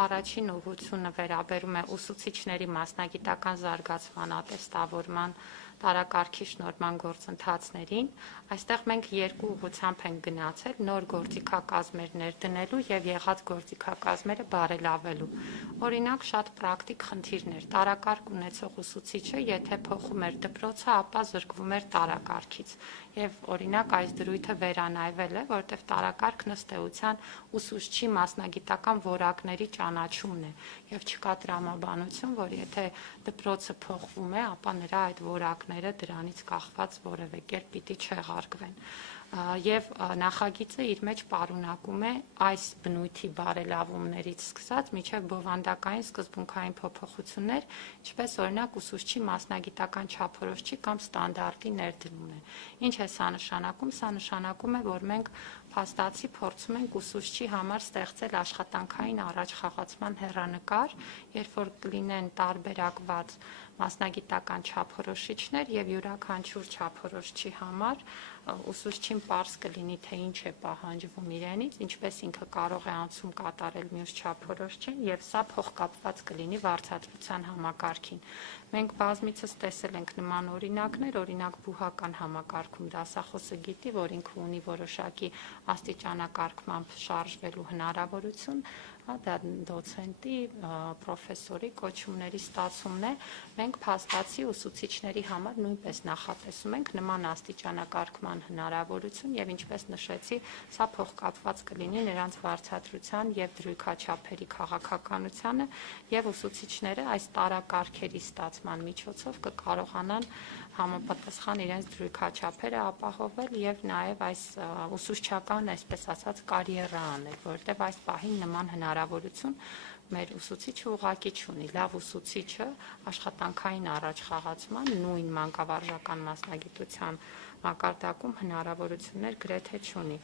Առաջին ուղղությունը վերաբերում է ուսուցիչների մասնագիտական զարգացման, ատեստավորման, տարակարգի շնորհման գործընթացներին։ Այստեղ մենք երկու ուղղությամբ ենք գնացել՝ նոր գործիքակազմեր ներդնելու եւ եղած գործիքակազմերը բարելավելու։ Օրինակ, շատ պրակտիկ խնդիրներ։ Տարակարգ ունեցող ուսուցիչը, եթե փոխում էր դպրոցը, ապա զրկվում էր տարակարգից։ Եվ օրինակ այս դրույթը վերանայվել է, որտեղ տարակարգն ըստ էության ուսուցչի մասնագիտական որակների ճանաչումն է եւ չկա տրամաբանություն, որ եթե դպրոցը փոխվում է, ապա նրա այդ որակները դրանից կախված որևէ կերպ պիտի չեղարկվեն։ Եվ նախագիծը իր մեջ պարունակում է այս բնույթի բարելավումներից սկսած մինչև բովանդակային սկզբունքային փոփոխություններ, ինչպես օրինակ ուսուցչի մասնագիտական չափորոշիչի կամ ստանդարտի ներդրումն է։ Ինչ է սա նշանակում։ Սա նշանակում է, որ մենք փաստացի փորձում ենք ուսուցչի համար ստեղծել աշխատանքային առաջխաղացման հեռանկար, երբ որ կլինեն տարբերակված մասնագիտական չափորոշիչներ եւ յուրաքանչյուր չափորոշչի համար ուսուցչին պարզ կլինի, թե ինչ է պահանջվում իրենից, ինչպես ինքը կարող է անցում կատարել մյուս չափորոշչին եւ սա փոխկապված կլինի վարձատրության համակարգին։ Մենք բազմիցս տեսել ենք նման օրինակներ, օրինակ բուհական համակարգում դասախոսը գիտի, որ ինքը ունի որոշակի աստիճանակարգմամբ շարժվելու հնարավորություն, դա դոցենտի, պրոֆեսորի կոչումների ստացումն է։ Մենք փաստացի ուսուցիչների համար նույնպես նախատեսում ենք նման աստիճանակարգման հնարավորություն եւ ինչպես նշեցի, սա փոխկապված կլինի նրանց վարձատրության եւ դրույքաչափերի քաղաքականությանը եւ ուսուցիչները այս տարակարգերի ստացման միջոցով կկարողանան համապատասխան իրենց դրույքաչափերը ապահովել եւ նաեւ այս ուսուցչական, այսպես ասած, կարիերա անել, որովհետեւ այս պահին նման հնարավորություն մեր ուսուցիչը ուղղակի չունի։ Լավ ուսուցիչը աշխատանքային առաջ խաղացման նույն մանկավարժական մասնագիտության մակարդակում հնարավորություններ գրեթե չունի։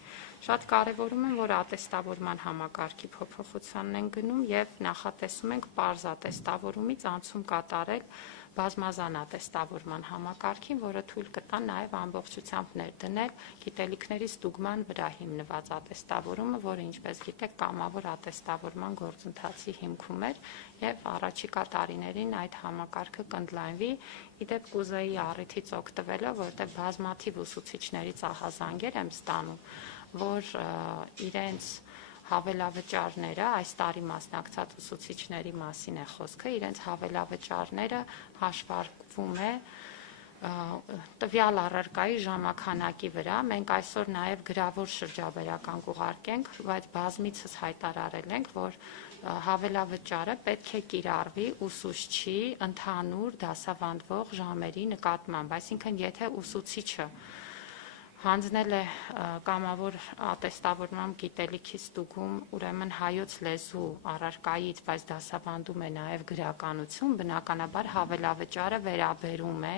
Շատ կարևորում եմ, որ ատեստավորման համակարգի փոփոխությանն են գնում եւ նախատեսում ենք պարզ ատեստավորումից անցում կատարել բազմազան ատեստավորման համակարգին, որը թույլ կտա նաև ամբողջությամբ ներդնել գիտելիքների ստուգման վրա հիմնված ատեստավորումը, որը, ինչպես գիտեք, կամավոր ատեստավորման գործընթացի հիմքում էր եւ առաջիկա տարիներին այդ համակարգը կընդլայնվի։ Իդեպ կուզեի առիթից օգտվելով, որտեղ բազմաթիվ ուսուցիչներից ահազանգեր եմ ստանում, որ իրենց հավելավճարները, այս տարի մասնակցած ուսուցիչների մասին է խոսքը, իրենց հավելավճարները հաշվարկվում է տվյալ առարկայի ժամանականակի վրա։ Մենք այսօր նաև գրավոր շրջաբերական կուղարկենք, բայց բազմիցս հայտարարել ենք, որ հավելավճարը պետք է կիրառվի ուսուցչի ընդհանուր դասավանդվող ժամերի նկատմամբ, այսինքն եթե ուսուցիչը հանձնել է կամավոր ատեստավորման գիտելիքի ստուգում, ուրեմն հայոց լեզու առարկայից, բայց դասավանդում է նաև գրականություն, բնականաբար հավելավճարը վերաբերում է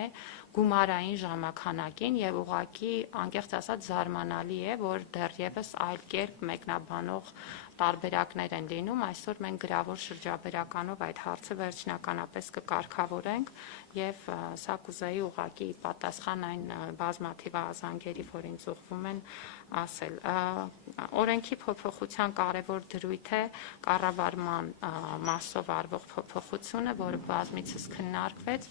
գումարային ժամանականակին եւ ուղղակի անկեղծ ասած զարմանալի է, որ դեռևս այլ կերպ մեկնաբանող տարբերակներ են լինում։ Այսօր մենք գրավոր շրջաբերականով այդ հարցը վերջնականապես կկարգավորենք եւ սա կուզեի ուղղակի պատասխան այն բազմաթիվ ահազանգերի, որ ինձ ուղղվում են, ասել։ Օրենքի փոփոխության կարևոր դրույթ է կառավարման մասով արվող փոփոխությունը, որը բազմիցս քննարկվեց։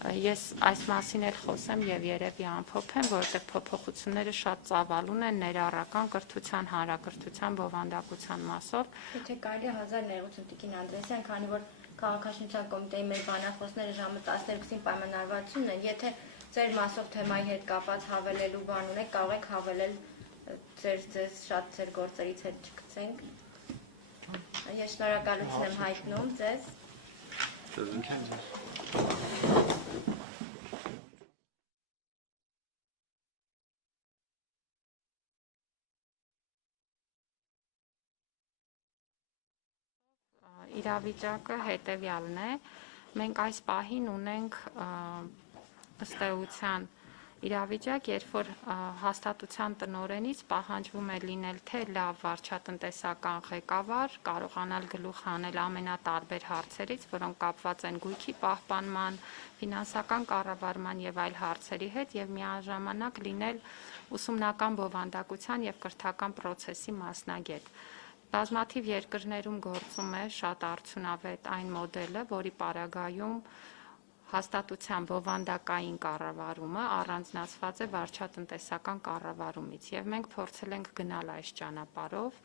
Ես այս մասին էլ խոսեմ եւ երևի ամփոփեմ, որովհետեւ փոփոխությունները շատ ծավալուն են ներառական կրթության, հանրակրթության, բովանդակության մասով։ Եթե կարելի է 1000 ներողություն Տիկին Անդրեսյան, քանի որ քաղաքաշինության կոմիտեի մեր բանախոսները ժամը 12-ին պայմանավորվածություն են, եթե ձեր մասով թեմայի հետ կապված հավելելու բան ունեք, կարող եք հավելել ձեզ շատ ձեր գործերից հետ չգցենք։ Ես շնորհակալություն եմ հայտնում ձեզ։ Իրավիճակը հետևյալն է, մենք այս պահին ունենք ըստ էության իրավիճակ, երբ որ հաստատության տնօրենից պահանջվում է լինել թե լավ վարչատնտեսական ղեկավար, կարողանալ գլուխ հանել ամենատարբեր հարցերից, որոնք կապված են գույքի պահպանման, ֆինանսական կառավարման եւ այլ հարցերի հետ եւ միաժամանակ լինել ուսումնական բովանդակության եւ կրթական process-ի մասնագետ։ Բազմաթիվ երկրներում գործում է շատ արդյունավետ այն մոդելը, որի պարագայում հաստատության բովանդակային կառավարումը առանձնացված է վարչատնտեսական կառավարումից եւ մենք փորձել ենք գնալ այս ճանապարհով,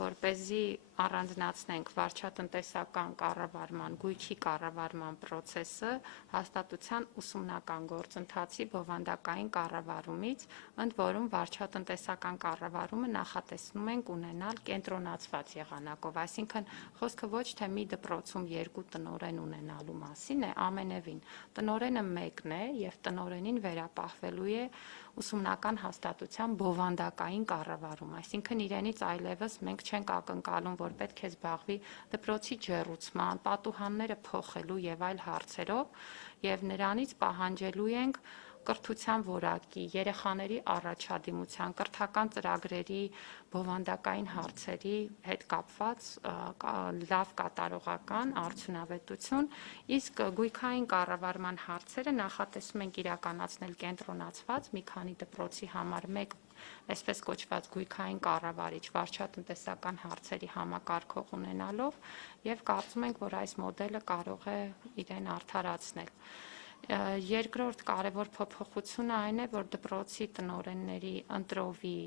որպեսզի առանձնացնենք վարչատնտեսական կառավարման, գույքի կառավարման process-ը հաստատության ուսումնական գործընթացի բովանդակային կառավարումից, ընդ որում վարչատնտեսական կառավարումը նախատեսնում ենք ունենալ կենտրոնացված եղանակով, այսինքն խոսքը ոչ թե մի դպրոցում 2 տնօրեն ունենալու մասին է, ամենևին տնօրենը մեկն է եւ տնօրենին վերապահվելու է ուսումնական հաստատության բովանդակային կառավարում, այսինքն իրենից այլևս մենք չենք ակնկալում, որ պետք է զբաղվի դպրոցի ջեռուցման, պատուհանները փոխելու եւ այլ հարցերով եւ նրանից պահանջելու ենք կրթության որակի, երեխաների առաջադիմության, կրթական ծրագրերի բովանդակային հարցերի հետ կապված լավ կատարողական արդյունավետություն, իսկ գույքային կառավարման հարցերը նախատեսում ենք իրականացնել կենտրոնացված մի քանի դպրոցի համար մեկ այսպես կոչված գույքային կառավարիչ վարչատնտեսական հարցերի համակարգող ունենալով եւ կարծում ենք, որ այս մոդելը կարող է իրեն արդարացնել։ Երկրորդ կարևոր փոփոխությունը այն է, որ դպրոցի տնօրենների ընտրովի,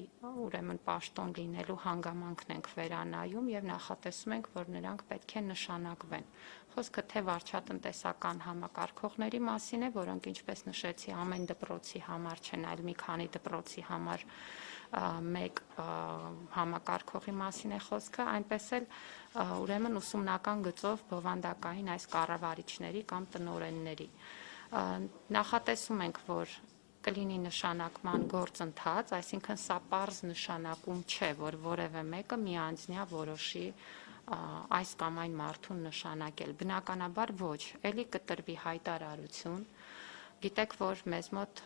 ուրեմն պաշտոն լինելու հանգամանքն ենք վերանայում եւ նախատեսում ենք, որ նրանք պետք է նշանակվեն։ Խոսքը թե վարչատնտեսական համակարգողների մասին է, որոնք ինչպես նշեցի, ամեն դպրոցի համար չեն, այլ մի քանի դպրոցի համար մեկ համակարգողի մասին է խոսքը, այնպես էլ ուրեմն ուսումնական գծով բովանդակային այս կառավարիչների կամ տնօրենների նախատեսում ենք, որ կլինի նշանակման գործընթաց, այսինքն սա պարզ նշանակում չէ, որ որևէ մեկը միանձնյա որոշի այս կամ այն մարդուն նշանակել։ Բնականաբար ոչ, ելի կտրվի հայտարարություն։ Գիտեք, որ մեզ մոտ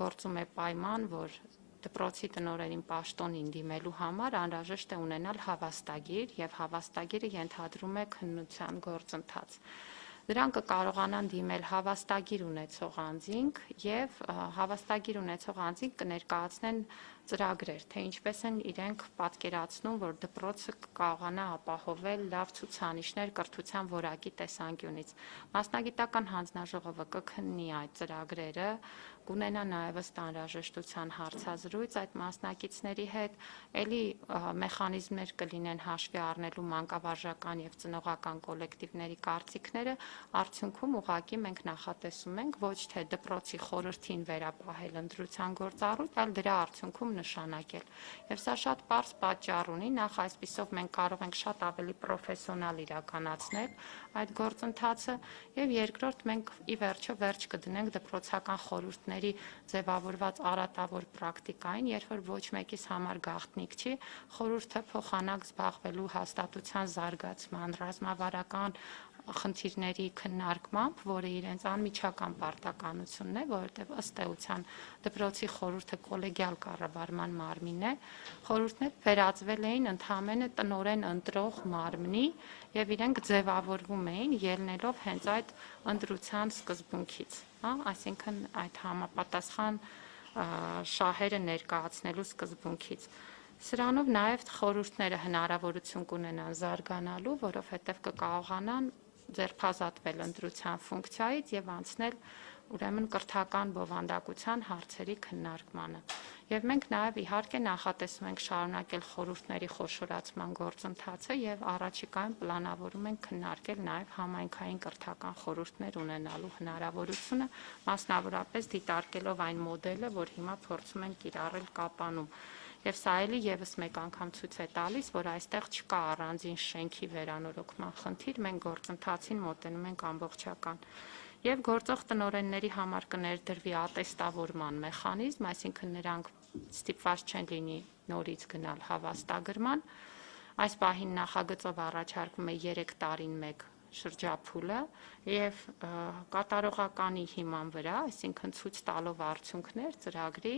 գործում է պայման, որ դպրոցի տնօրենին պաշտոնին դիմելու համար անհրաժեշտ է ունենալ հավաստագիր եւ հավաստագիրը ենթադրում է քննության գործընթաց։ Դրանք կկարողանան դիմել հավաստագիր ունեցող անձինք եւ հավաստագիր ունեցող անձինք կներկայացնեն ծրագրեր, թե ինչպես են իրենք պատկերացնում, որ դպրոցը կկարողանա ապահովել լավ ցուցանիշներ կրթության որակի տեսանկյունից։ Մասնագիտական հանձնաժողովը կքննի այդ ծրագրերը, կունենա նաև ըստ անհրաժեշտության հարցազրույց այդ մասնակիցների հետ, ելի մեխանիզմներ կլինեն հաշվի առնելու մանկավարժական եւ ծնողական կոլեկտիվների կարծիքները, արդյունքում ուղղակի մենք նախատեսում ենք ոչ թե դպրոցի խորհրդին վերապահել ընտրության գործառույթ, այլ դրա արդյունքում նշանակել։ Եվ սա շատ պարզ պատճառ ունի, նախ այսպիսով մենք կարող ենք շատ ավելի պրոֆեսիոնալ իրականացնել այդ գործընթացը, եւ երկրորդ մենք ի վերջո վերջ կդնենք դպրոցական խորհուրդների ձևավորված արատավոր պրակտիկային, երբ որ ոչ մեկիս համար գաղտնիք չի խորհուրդը փոխանակ զբաղվելու հաստատության զարգացման, ռազմավարական խնդիրների քննարկմամբ, որը իրենց անմիջական պարտականությունն է, որովհետև ըստ էության դպրոցի խորհուրդը կոլեգիալ կառավարման մարմին է, խորհուրդներ վերածվել էին ընդհանրապես տնօրեն ընտրող մարմնի եւ իրենք ձևավորվում էին ելնելով հենց այդ ընտրության սկզբունքից, այսինքն այդ համապատասխան շահերը ներկայացնելու սկզբունքից։ Սրանով նաև խորհուրդները հնարավորություն կունենան զարգանալու, որովհետև կկարողանան ձերբազատվել ընտրության ֆունկցիայից եւ անցնել ուրեմն կրթական բովանդակության հարցերի քննարկմանը։ Եվ մենք նաև իհարկե նախատեսում ենք շարունակել խորհուրդների խոշորացման գործընթացը եւ առաջիկայում պլանավորում ենք քննարկել նաև համայնքային կրթական խորհուրդներ ունենալու հնարավորությունը, մասնավորապես դիտարկելով այն մոդելը, որ հիմա փորձում ենք կիրառել Կապանում։ Եվ սա էլի եւս մեկ անգամ ցույց է տալիս, որ այստեղ չկա առանձին շենքի վերանորոգման խնդիր, մենք գործընթացին մոտենում ենք ամբողջական։ Եվ գործող տնօրենների համար կներդրվի ատեստավորման մեխանիզմ, այսինքն նրանք ստիպված չեն լինի նորից գնալ հավաստագրման։ Այս պահին նախագծով առաջարկվում է 3 տարին մեկ շրջափուլը եւ կատարողականի հիման վրա, այսինքն ցույց տալով արդյունքներ ծրագրի,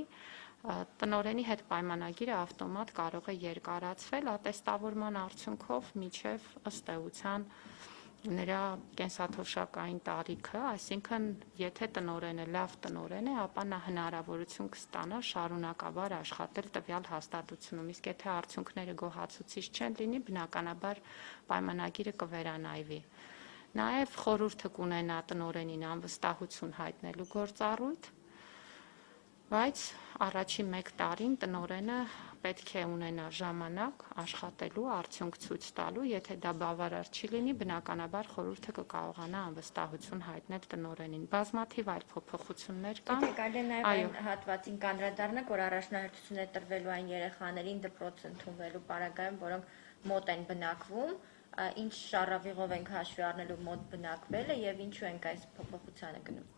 տնօրենի հետ պայմանագիրը ավտոմատ կարող է երկարացվել ատեստավորման արդյունքով մինչև ըստ էության նրա կենսաթոշակային տարիքը, այսինքն եթե տնօրենը լավ տնօրեն է, ապա նա հնարավորություն կստանա շարունակաբար աշխատել տվյալ հաստատությունում, իսկ եթե արդյունքները գոհացուցիչ չեն լինի, բնականաբար պայմանագիրը կվերանայվի։ Նաև խորհուրդը կունենա տնօրենին անվստահություն հայտնելու գործառույթ, բայց առաջին 1 տարին տնօրենը պետք է ունենա ժամանակ աշխատելու, արդյունք ցույց տալու, եթե դա բավարար չի լինի, բնականաբար խորհուրդը կկարողանա անվստահություն հայտնել տնօրենին։ Բազմաթիվ այլ փոփոխություններ կան։ Եթե կարելի է նաև այն հատվածին կանդրադառնալ, որ առաջնահերթություն է տրվելու այն երեխաներին դպրոց ընդունվելու պարագայում, որոնք մոտ են բնակվում, ինչ շարավիղով ենք հաշվի առնելու մոտ բնակվելը եւ ինչու ենք այս փոփոխությանը գնում։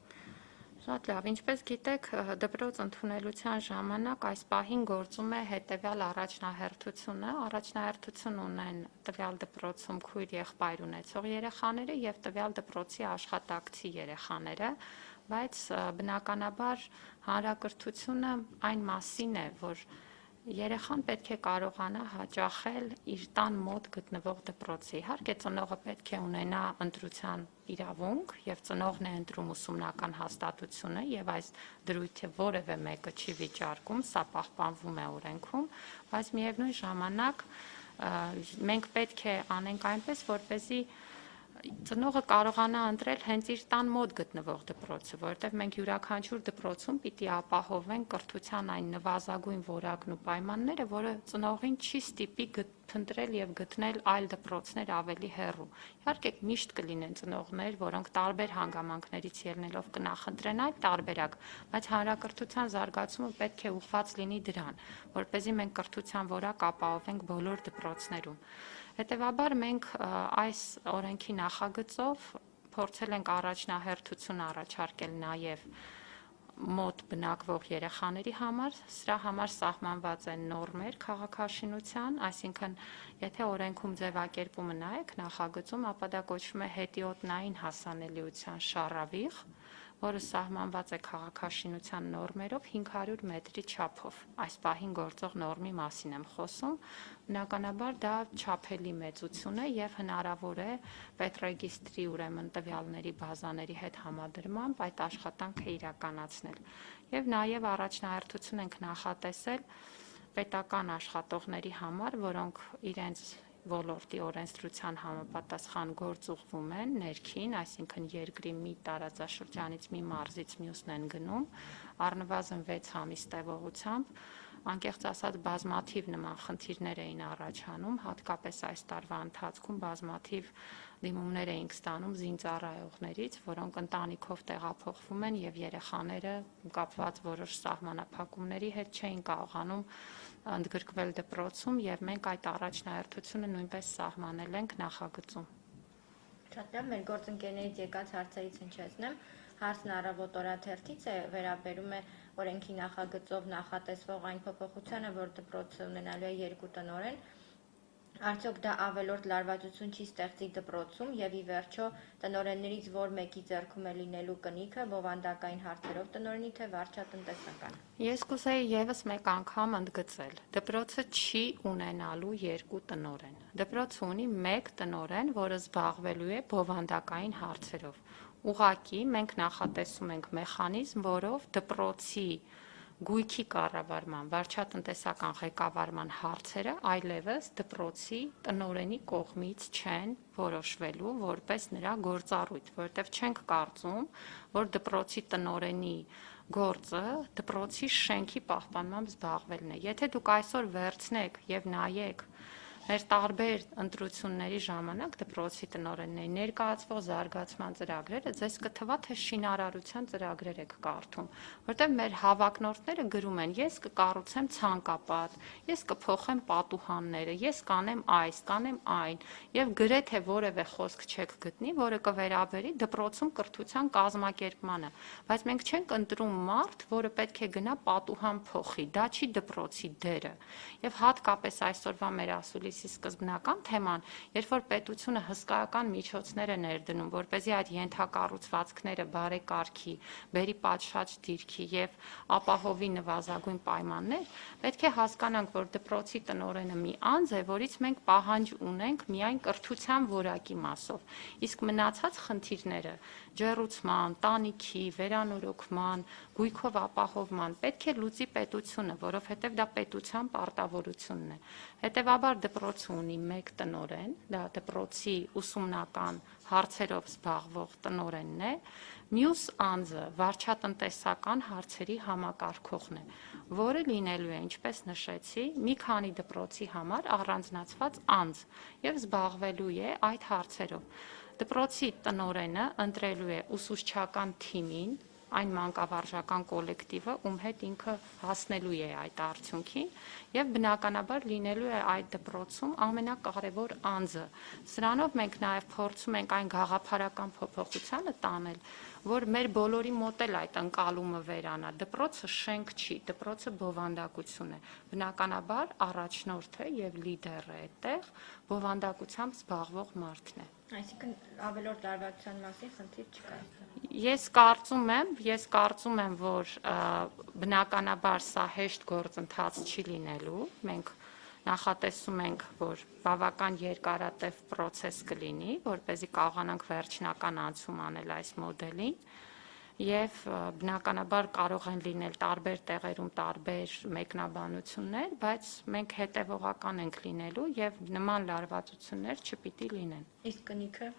Շատ լավ, ինչպես գիտեք, դպրոց ընդունելության ժամանակ այս պահին գործում է հետևյալ առաջնահերթությունը։ Առաջնահերթություն ունեն տվյալ դպրոցում քույր եղբայր ունեցող երեխաները եւ տվյալ դպրոցի աշխատակցի երեխաները, բայց բնականաբար հանրակրթությունը այն մասին է, որ երեխան պետք է կարողանա հաճախել իր տան մոտ գտնվող դպրոցի։ Իհարկե ծնողը պետք է ունենա ընտրության իրավունք եւ ծնողն է ընտրում ուսումնական հաստատությունը եւ այս դրույթը որևէ մեկը չի վիճարկում, սա պահպանվում է օրենքում, բայց միևնույն ժամանակ մենք պետք է անենք այնպես, որպեսզի ծնողը կարողանա ընտրել հենց իր տան մոտ գտնվող դպրոցը, որովհետև մենք յուրաքանչյուր դպրոցում պիտի ապահովենք կրթության այն նվազագույն որակն ու պայմանները, որը ծնողին չի ստիպի փնտրել եւ գտնել այլ դպրոցներ ավելի հեռու։ Իհարկե միշտ կլինեն ծնողներ, որոնք տարբեր հանգամանքներից ելնելով կնախընտրեն այլ տարբերակ, բայց հանրակրթության զարգացումը պետք է ուղղված լինի դրան, որպեսզի մենք կրթության որակ ապահովենք բոլոր դպրոցներում։ Հետևաբար մենք այս օրենքի նախագծով փորձել ենք առաջնահերթություն առաջարկել նաև մոտ բնակվող երեխաների համար սրա համար սահմանված են նորմեր քաղաքաշինության, այսինքն եթե օրենքում ձևակերպումը նայեք նախագծում, ապա դա կոչվում է հետիոտնային հասանելիության շառավիղ, որը սահմանված է քաղաքաշինության նորմերով 500 մետրի չափով։ Այս պահին գործող նորմի մասին եմ խոսում։ Բնականաբար դա չափելի մեծություն է եւ հնարավոր է պետռեգիստրի ուրեմն տվյալների բազաների հետ համադրմամբ այդ աշխատանքը իրականացնել։ Եվ նաեւ առաջնահերթություն ենք նախատեսել պետական աշխատողների համար, որոնք իրենց ոլորտի օրենսդրության համապատասխան գործուղվում են ներքին, այսինքն երկրի մի տարածաշրջանից մի մարզից մյուսն են գնում, առնվազն 6 ամիս տևողությամբ, անկեղծ ասած բազմաթիվ նման խնդիրներ էին առաջանում, հատկապես այս տարվա ընթացքում բազմաթիվ դիմումներ էինք ստանում զինծառայողներից, որոնք ընտանիքով տեղափոխվում են եւ երեխաները կապված որոշ սահմանափակումների հետ չէին կարողանում ընդգրկվել դպրոցում եւ մենք այդ առաջնահերթությունը նույնպես սահմանել ենք նախագծում։ Շատ լավ, մեր գործընկերներից եկած հարցերից հնչեցնեմ, հարցն առավոտ օրաթերթից է, վերաբերում է օրենքի նախագծով նախատեսվող այն փոփոխությանը, որ դպրոցը ունենալու է 2 տնօրեն, արդյոք դա ավելորդ լարվածություն չի ստեղծի դպրոցում եւ ի վերջո տնօրեններից որ մեկի ձեռքում է լինելու կնիքը բովանդակային հարցերով տնօրենի թե վարչատնտեսական։ Ես կուզեի եւս մեկ անգամ ընդգծել. դպրոցը չի ունենալու 2 տնօրեն։ Դպրոցը ունի 1 տնօրեն, որը զբաղվելու է բովանդակային հարցերով։ Ուղղակի մենք նախատեսում ենք մեխանիզմ, որով դպրոցի գույքի կառավարման, վարչատնտեսական ղեկավարման հարցերը այլևս դպրոցի տնօրենի կողմից չեն որոշվելու որպես նրա գործառույթ, որովհետև չենք կարծում, որ դպրոցի տնօրենի գործը դպրոցի շենքի պահպանմամբ զբաղվելն է։ Եթե դուք այսօր վերցնեք եւ նայեք մեր տարբեր ընտրությունների ժամանակ դպրոցի տնօրենների ներկայացվող զարգացման ծրագրերը ձեզ կթվա թե շինարարության ծրագրեր եք կարդում, որտեղ մեր հավակնորդները գրում են. ես կկառուցեմ ցանկապատ, ես կփոխեմ պատուհանները, ես կանեմ այս, կանեմ այն, եւ գրեթե որևէ խոսք չեք գտնի, որը կվերաբերի դպրոցում կրթության կազմակերպմանը, բայց մենք չենք ընտրում մարդ, որը պետք է գնա պատուհան փոխի, դա չի դպրոցի դերը, եւ հատկապես այսօրվա մեր ասուլիսի սկզբնական թեման, երբ որ պետությունը հսկայական միջոցներ է ներդնում, որպեսզի այդ ենթակառուցվածքները բարեկարգի, բերի պատշաճ դիրքի եւ ապահովի նվազագույն պայմաններ, պետք է հասկանանք, որ դպրոցի տնօրենը մի անձ է, որից մենք պահանջ ունենք միայն կրթության որակի մասով, իսկ մնացած խնդիրները ջեռուցման, տանիքի, վերանորոգման, գույքով ապահովման պետք է լուծի պետությունը, որովհետեւ դա պետության պարտավորությունն է։ Հետևաբար դպրոցը ունի 1 տնօրեն, դա դպրոցի ուսումնական հարցերով զբաղվող տնօրենն է, մյուս անձը վարչատնտեսական հարցերի համակարգողն է, որը լինելու է, ինչպես նշեցի, մի քանի դպրոցի համար առանձնացված անձ եւ զբաղվելու է այդ հարցերով։ Դպրոցի տնօրենը ընտրելու է ուսուցչական թիմին, այն մանկավարժական կոլեկտիվը, ում հետ ինքը հասնելու է այդ արդյունքին եւ բնականաբար լինելու է այդ դպրոցում ամենակարևոր անձը։ Սրանով մենք նաեւ փորձում ենք այն գաղափարական փոփոխությանը տանել, որ մեր բոլորի մոտ էլ այդ ընկալումը վերանա։ Դպրոցը շենք չի, դպրոցը բովանդակություն է։ Բնականաբար առաջնորդը եւ լիդերը այդտեղ բովանդակությամբ զբաղվող մարդն է։ Այսինքն ավելորդ լարվածության մասին խնդիր չկա։ Ես կարծում եմ, որ բնականաբար սա հեշտ գործընթաց չի լինելու։ Մենք նախատեսում ենք, որ բավական երկարատև process կլինի, որպեսզի կարողանանք վերջնական անցում անել այս մոդելին։ Եվ բնականաբար կարող են լինել տարբեր տեղերում տարբեր մեկնաբանություններ, բայց մենք հետևողական ենք լինելու եւ նման լարվածություններ չպիտի լինեն։ Իսկ կնիքը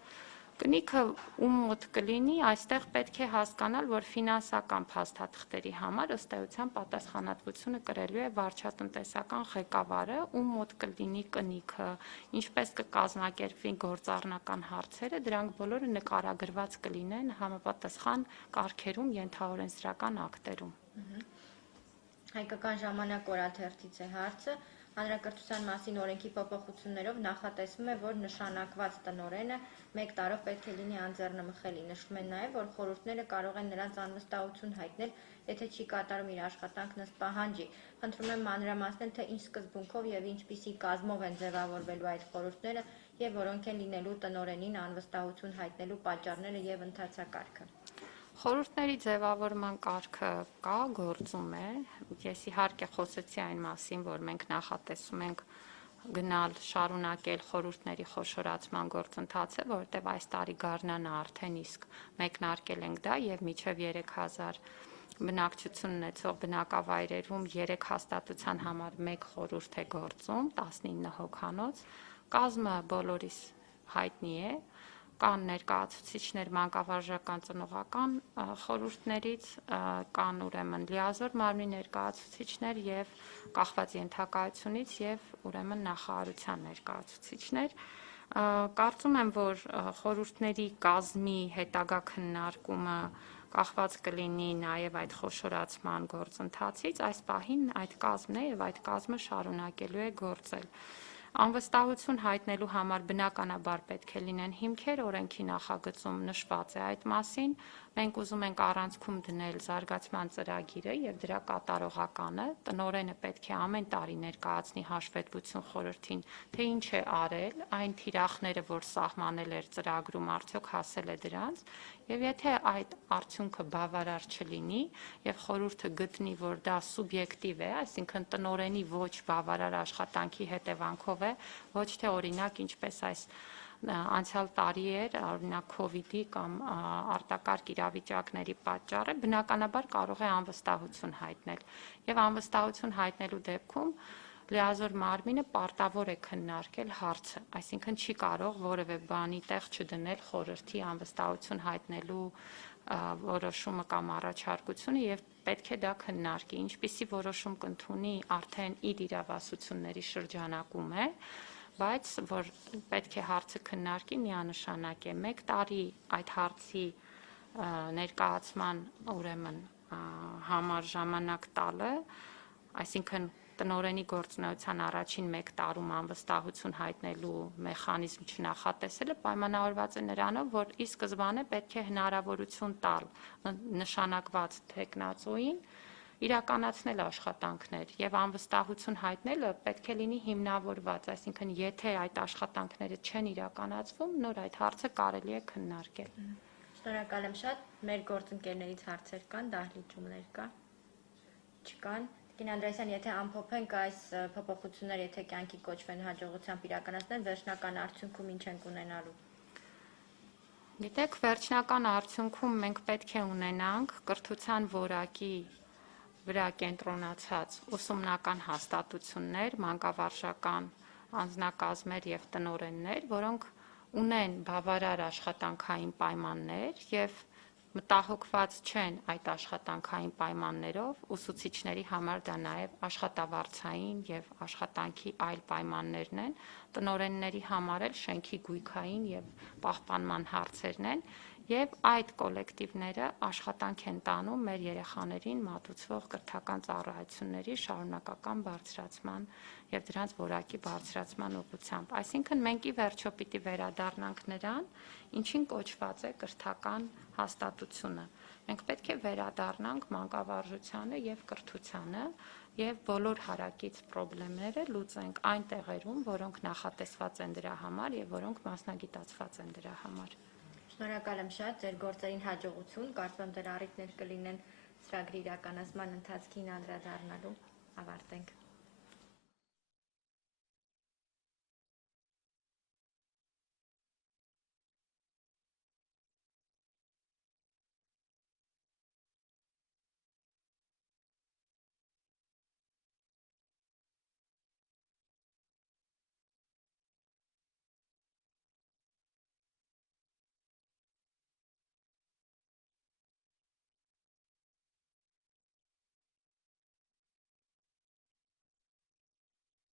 Կնիքը ում մոտ կլինի, այստեղ պետք է հասկանալ, որ ֆինանսական փաստաթղթերի համար ըստ էության պատասխանատվությունը կրելու է վարչատնտեսական ղեկավարը, ում մոտ կլինի կնիքը, ինչպես կկազմակերպվի գործառնական հարցերը, դրանք բոլորը նկարագրված կլինեն համապատասխան կարգերում, ենթաօրենսդրական ակտերում։ Հայկական ժամանակ օրաթերթից է հարցը, Հանրակրթության մասին օրենքի փոփոխություններով նախատեսվում է, որ նշանակված տնօրենը 1 տարով պետք է լինի անձեռնմխելի։ Նշվում է նաև, որ խորհուրդները կարող են նրանց անվստահություն հայտնել, եթե չի կատարում իր աշխատանքն ըստ պահանջի։ Խնդրում եմ մանրամասնել, թե ինչ սկզբունքով եւ ինչպիսի կազմով են ձևավորվելու այդ խորհուրդները եւ որոնք են լինելու տնօրենին անվստահություն հայտնելու պատճառները եւ ընթացակարգը։ Խորհուրդների ձևավորման կարգը կա, գործում է։ Ես իհարկե խոսեցի այն մասին, որ մենք նախատեսում ենք գնալ շարունակել խորհուրդների խոշորացման գործընթացը, որովհետև այս տարի գարնանը արդեն իսկ մեկնարկել ենք դա եւ մինչեւ 3000 բնակչություն ունեցող բնակավայրերում 3 հաստատության համար 1 խորհուրդ է գործում, 19 հոգանոց։ Կազմը բոլորիս հայտնի է, կան ներկայացուցիչներ մանկավարժական ծնողական խորհուրդներից, կան ուրեմն լիազոր մարմնի ներկայացուցիչներ եւ կախված ենթակայությունից եւ ուրեմն նախարարության ներկայացուցիչներ։ Կարծում եմ, որ խորհուրդների կազմի հետագա քննարկումը կախված կլինի նաև այդ խոշորացման գործընթացից, այս պահին այդ կազմն է եւ այդ կազմը շարունակելու է գործել։ Անվստահություն հայտնելու համար բնականաբար պետք է լինեն հիմքեր, օրենքի նախագծում նշված է այդ մասին։ Մենք ուզում ենք առանցքում դնել զարգացման ծրագիրը եւ դրա կատարողականը։ Տնօրենը պետք է ամեն տարի ներկայացնի հաշվետվություն խորհրդին, թե ինչ է արել, այն թիրախները, որ սահմանել էր ծրագրում, արդյոք հասել է դրանց, եւ եթե այդ արդյունքը բավարար չլինի եւ խորհուրդը գտնի, որ դա սուբյեկտիվ է, այսինքն տնօրենի ոչ բավարար աշխատանքի հետևանքով է, ոչ թե օրինակ ինչպես այս անցյալ տարի էր, օրինակ COVID-ի կամ արտակարգ իրավիճակների պատճառը, բնականաբար կարող է անվստահություն հայտնել եւ անվստահություն հայտնելու դեպքում լիազոր մարմինը պարտավոր է քննարկել հարցը, այսինքն չի կարող որևէ բանի տեղ չդնել խորհրդի անվստահություն հայտնելու որոշումը կամ առաջարկությունը եւ պետք է դա քննարկի, ինչպիսի որոշում կընդունի արդեն իր իրավասությունների շրջանակում է, բայց որ պետք է հարցը քննարկի միանշանակ է 1 տարի այդ հարցի ներկայացման ուրեմն համար ժամանակ տալը, այսինքն տնօրենի գործունեության առաջին 1 տարում անվստահություն հայտնելու մեխանիզմ չնախատեսելը պայմանավորված է նրանով, որ ի սկզբանե պետք է հնարավորություն տալ նշանակված թեկնածուին իրականացնել աշխատանքներ եւ անվստահություն հայտնելը պետք է լինի հիմնավորված, այսինքն եթե այդ աշխատանքները չեն իրականացվում, նոր այդ հարցը կարելի է քննարկել։ Շնորհակալ եմ շատ, մեր գործընկերներից հարցեր կան, դահլիճումներ կա։ Չկան։ Տիկին Անդրեասյան, եթե ամփոփենք այս փոփոխությունները, եթե կյանքի կոչվեն հաջողությամբ իրականացնեն, վերջնական արդյունքում ինչ ենք ունենալու։ Գիտեք, վերջնական արդյունքում մենք պետք է ունենանք կրթության որակի վրա կենտրոնացած ուսումնական հաստատություններ, մանկավարժական անձնակազմեր եւ տնօրեններ, որոնք ունեն բավարար աշխատանքային պայմաններ եւ մտահոգված չեն այդ աշխատանքային պայմաններով, ուսուցիչների համար դա նաև աշխատավարձային եւ աշխատանքի այլ պայմաններն են, տնօրենների համար էլ շենքի գույքային եւ պահպանման հարցերն են եւ այդ կոլեկտիվները աշխատանք են տանում մեր երեխաներին մատուցվող կրթական ծառայությունների շարունակական բարձրացման եւ դրանց որակի բարձրացման ուղղությամբ։ Այսինքն մենք ի վերջո պիտի վերադառնանք նրան, ինչին կոչված է կրթական հաստատությունը։ Մենք պետք է վերադառնանք մանկավարժությանը եւ կրթությանը եւ բոլոր հարակից խնդիրները լուծենք այն տեղերում, որոնք նախատեսված են դրա համար եւ որոնք մասնագիտացված են դրա համար։ Շնորհակալ եմ շատ, ձեր գործերին հաջողություն, կարծում եմ դրա առիթներ կլինեն ծրագրի իրականացման ընթացքին անդրադառնալու, ավարտենք։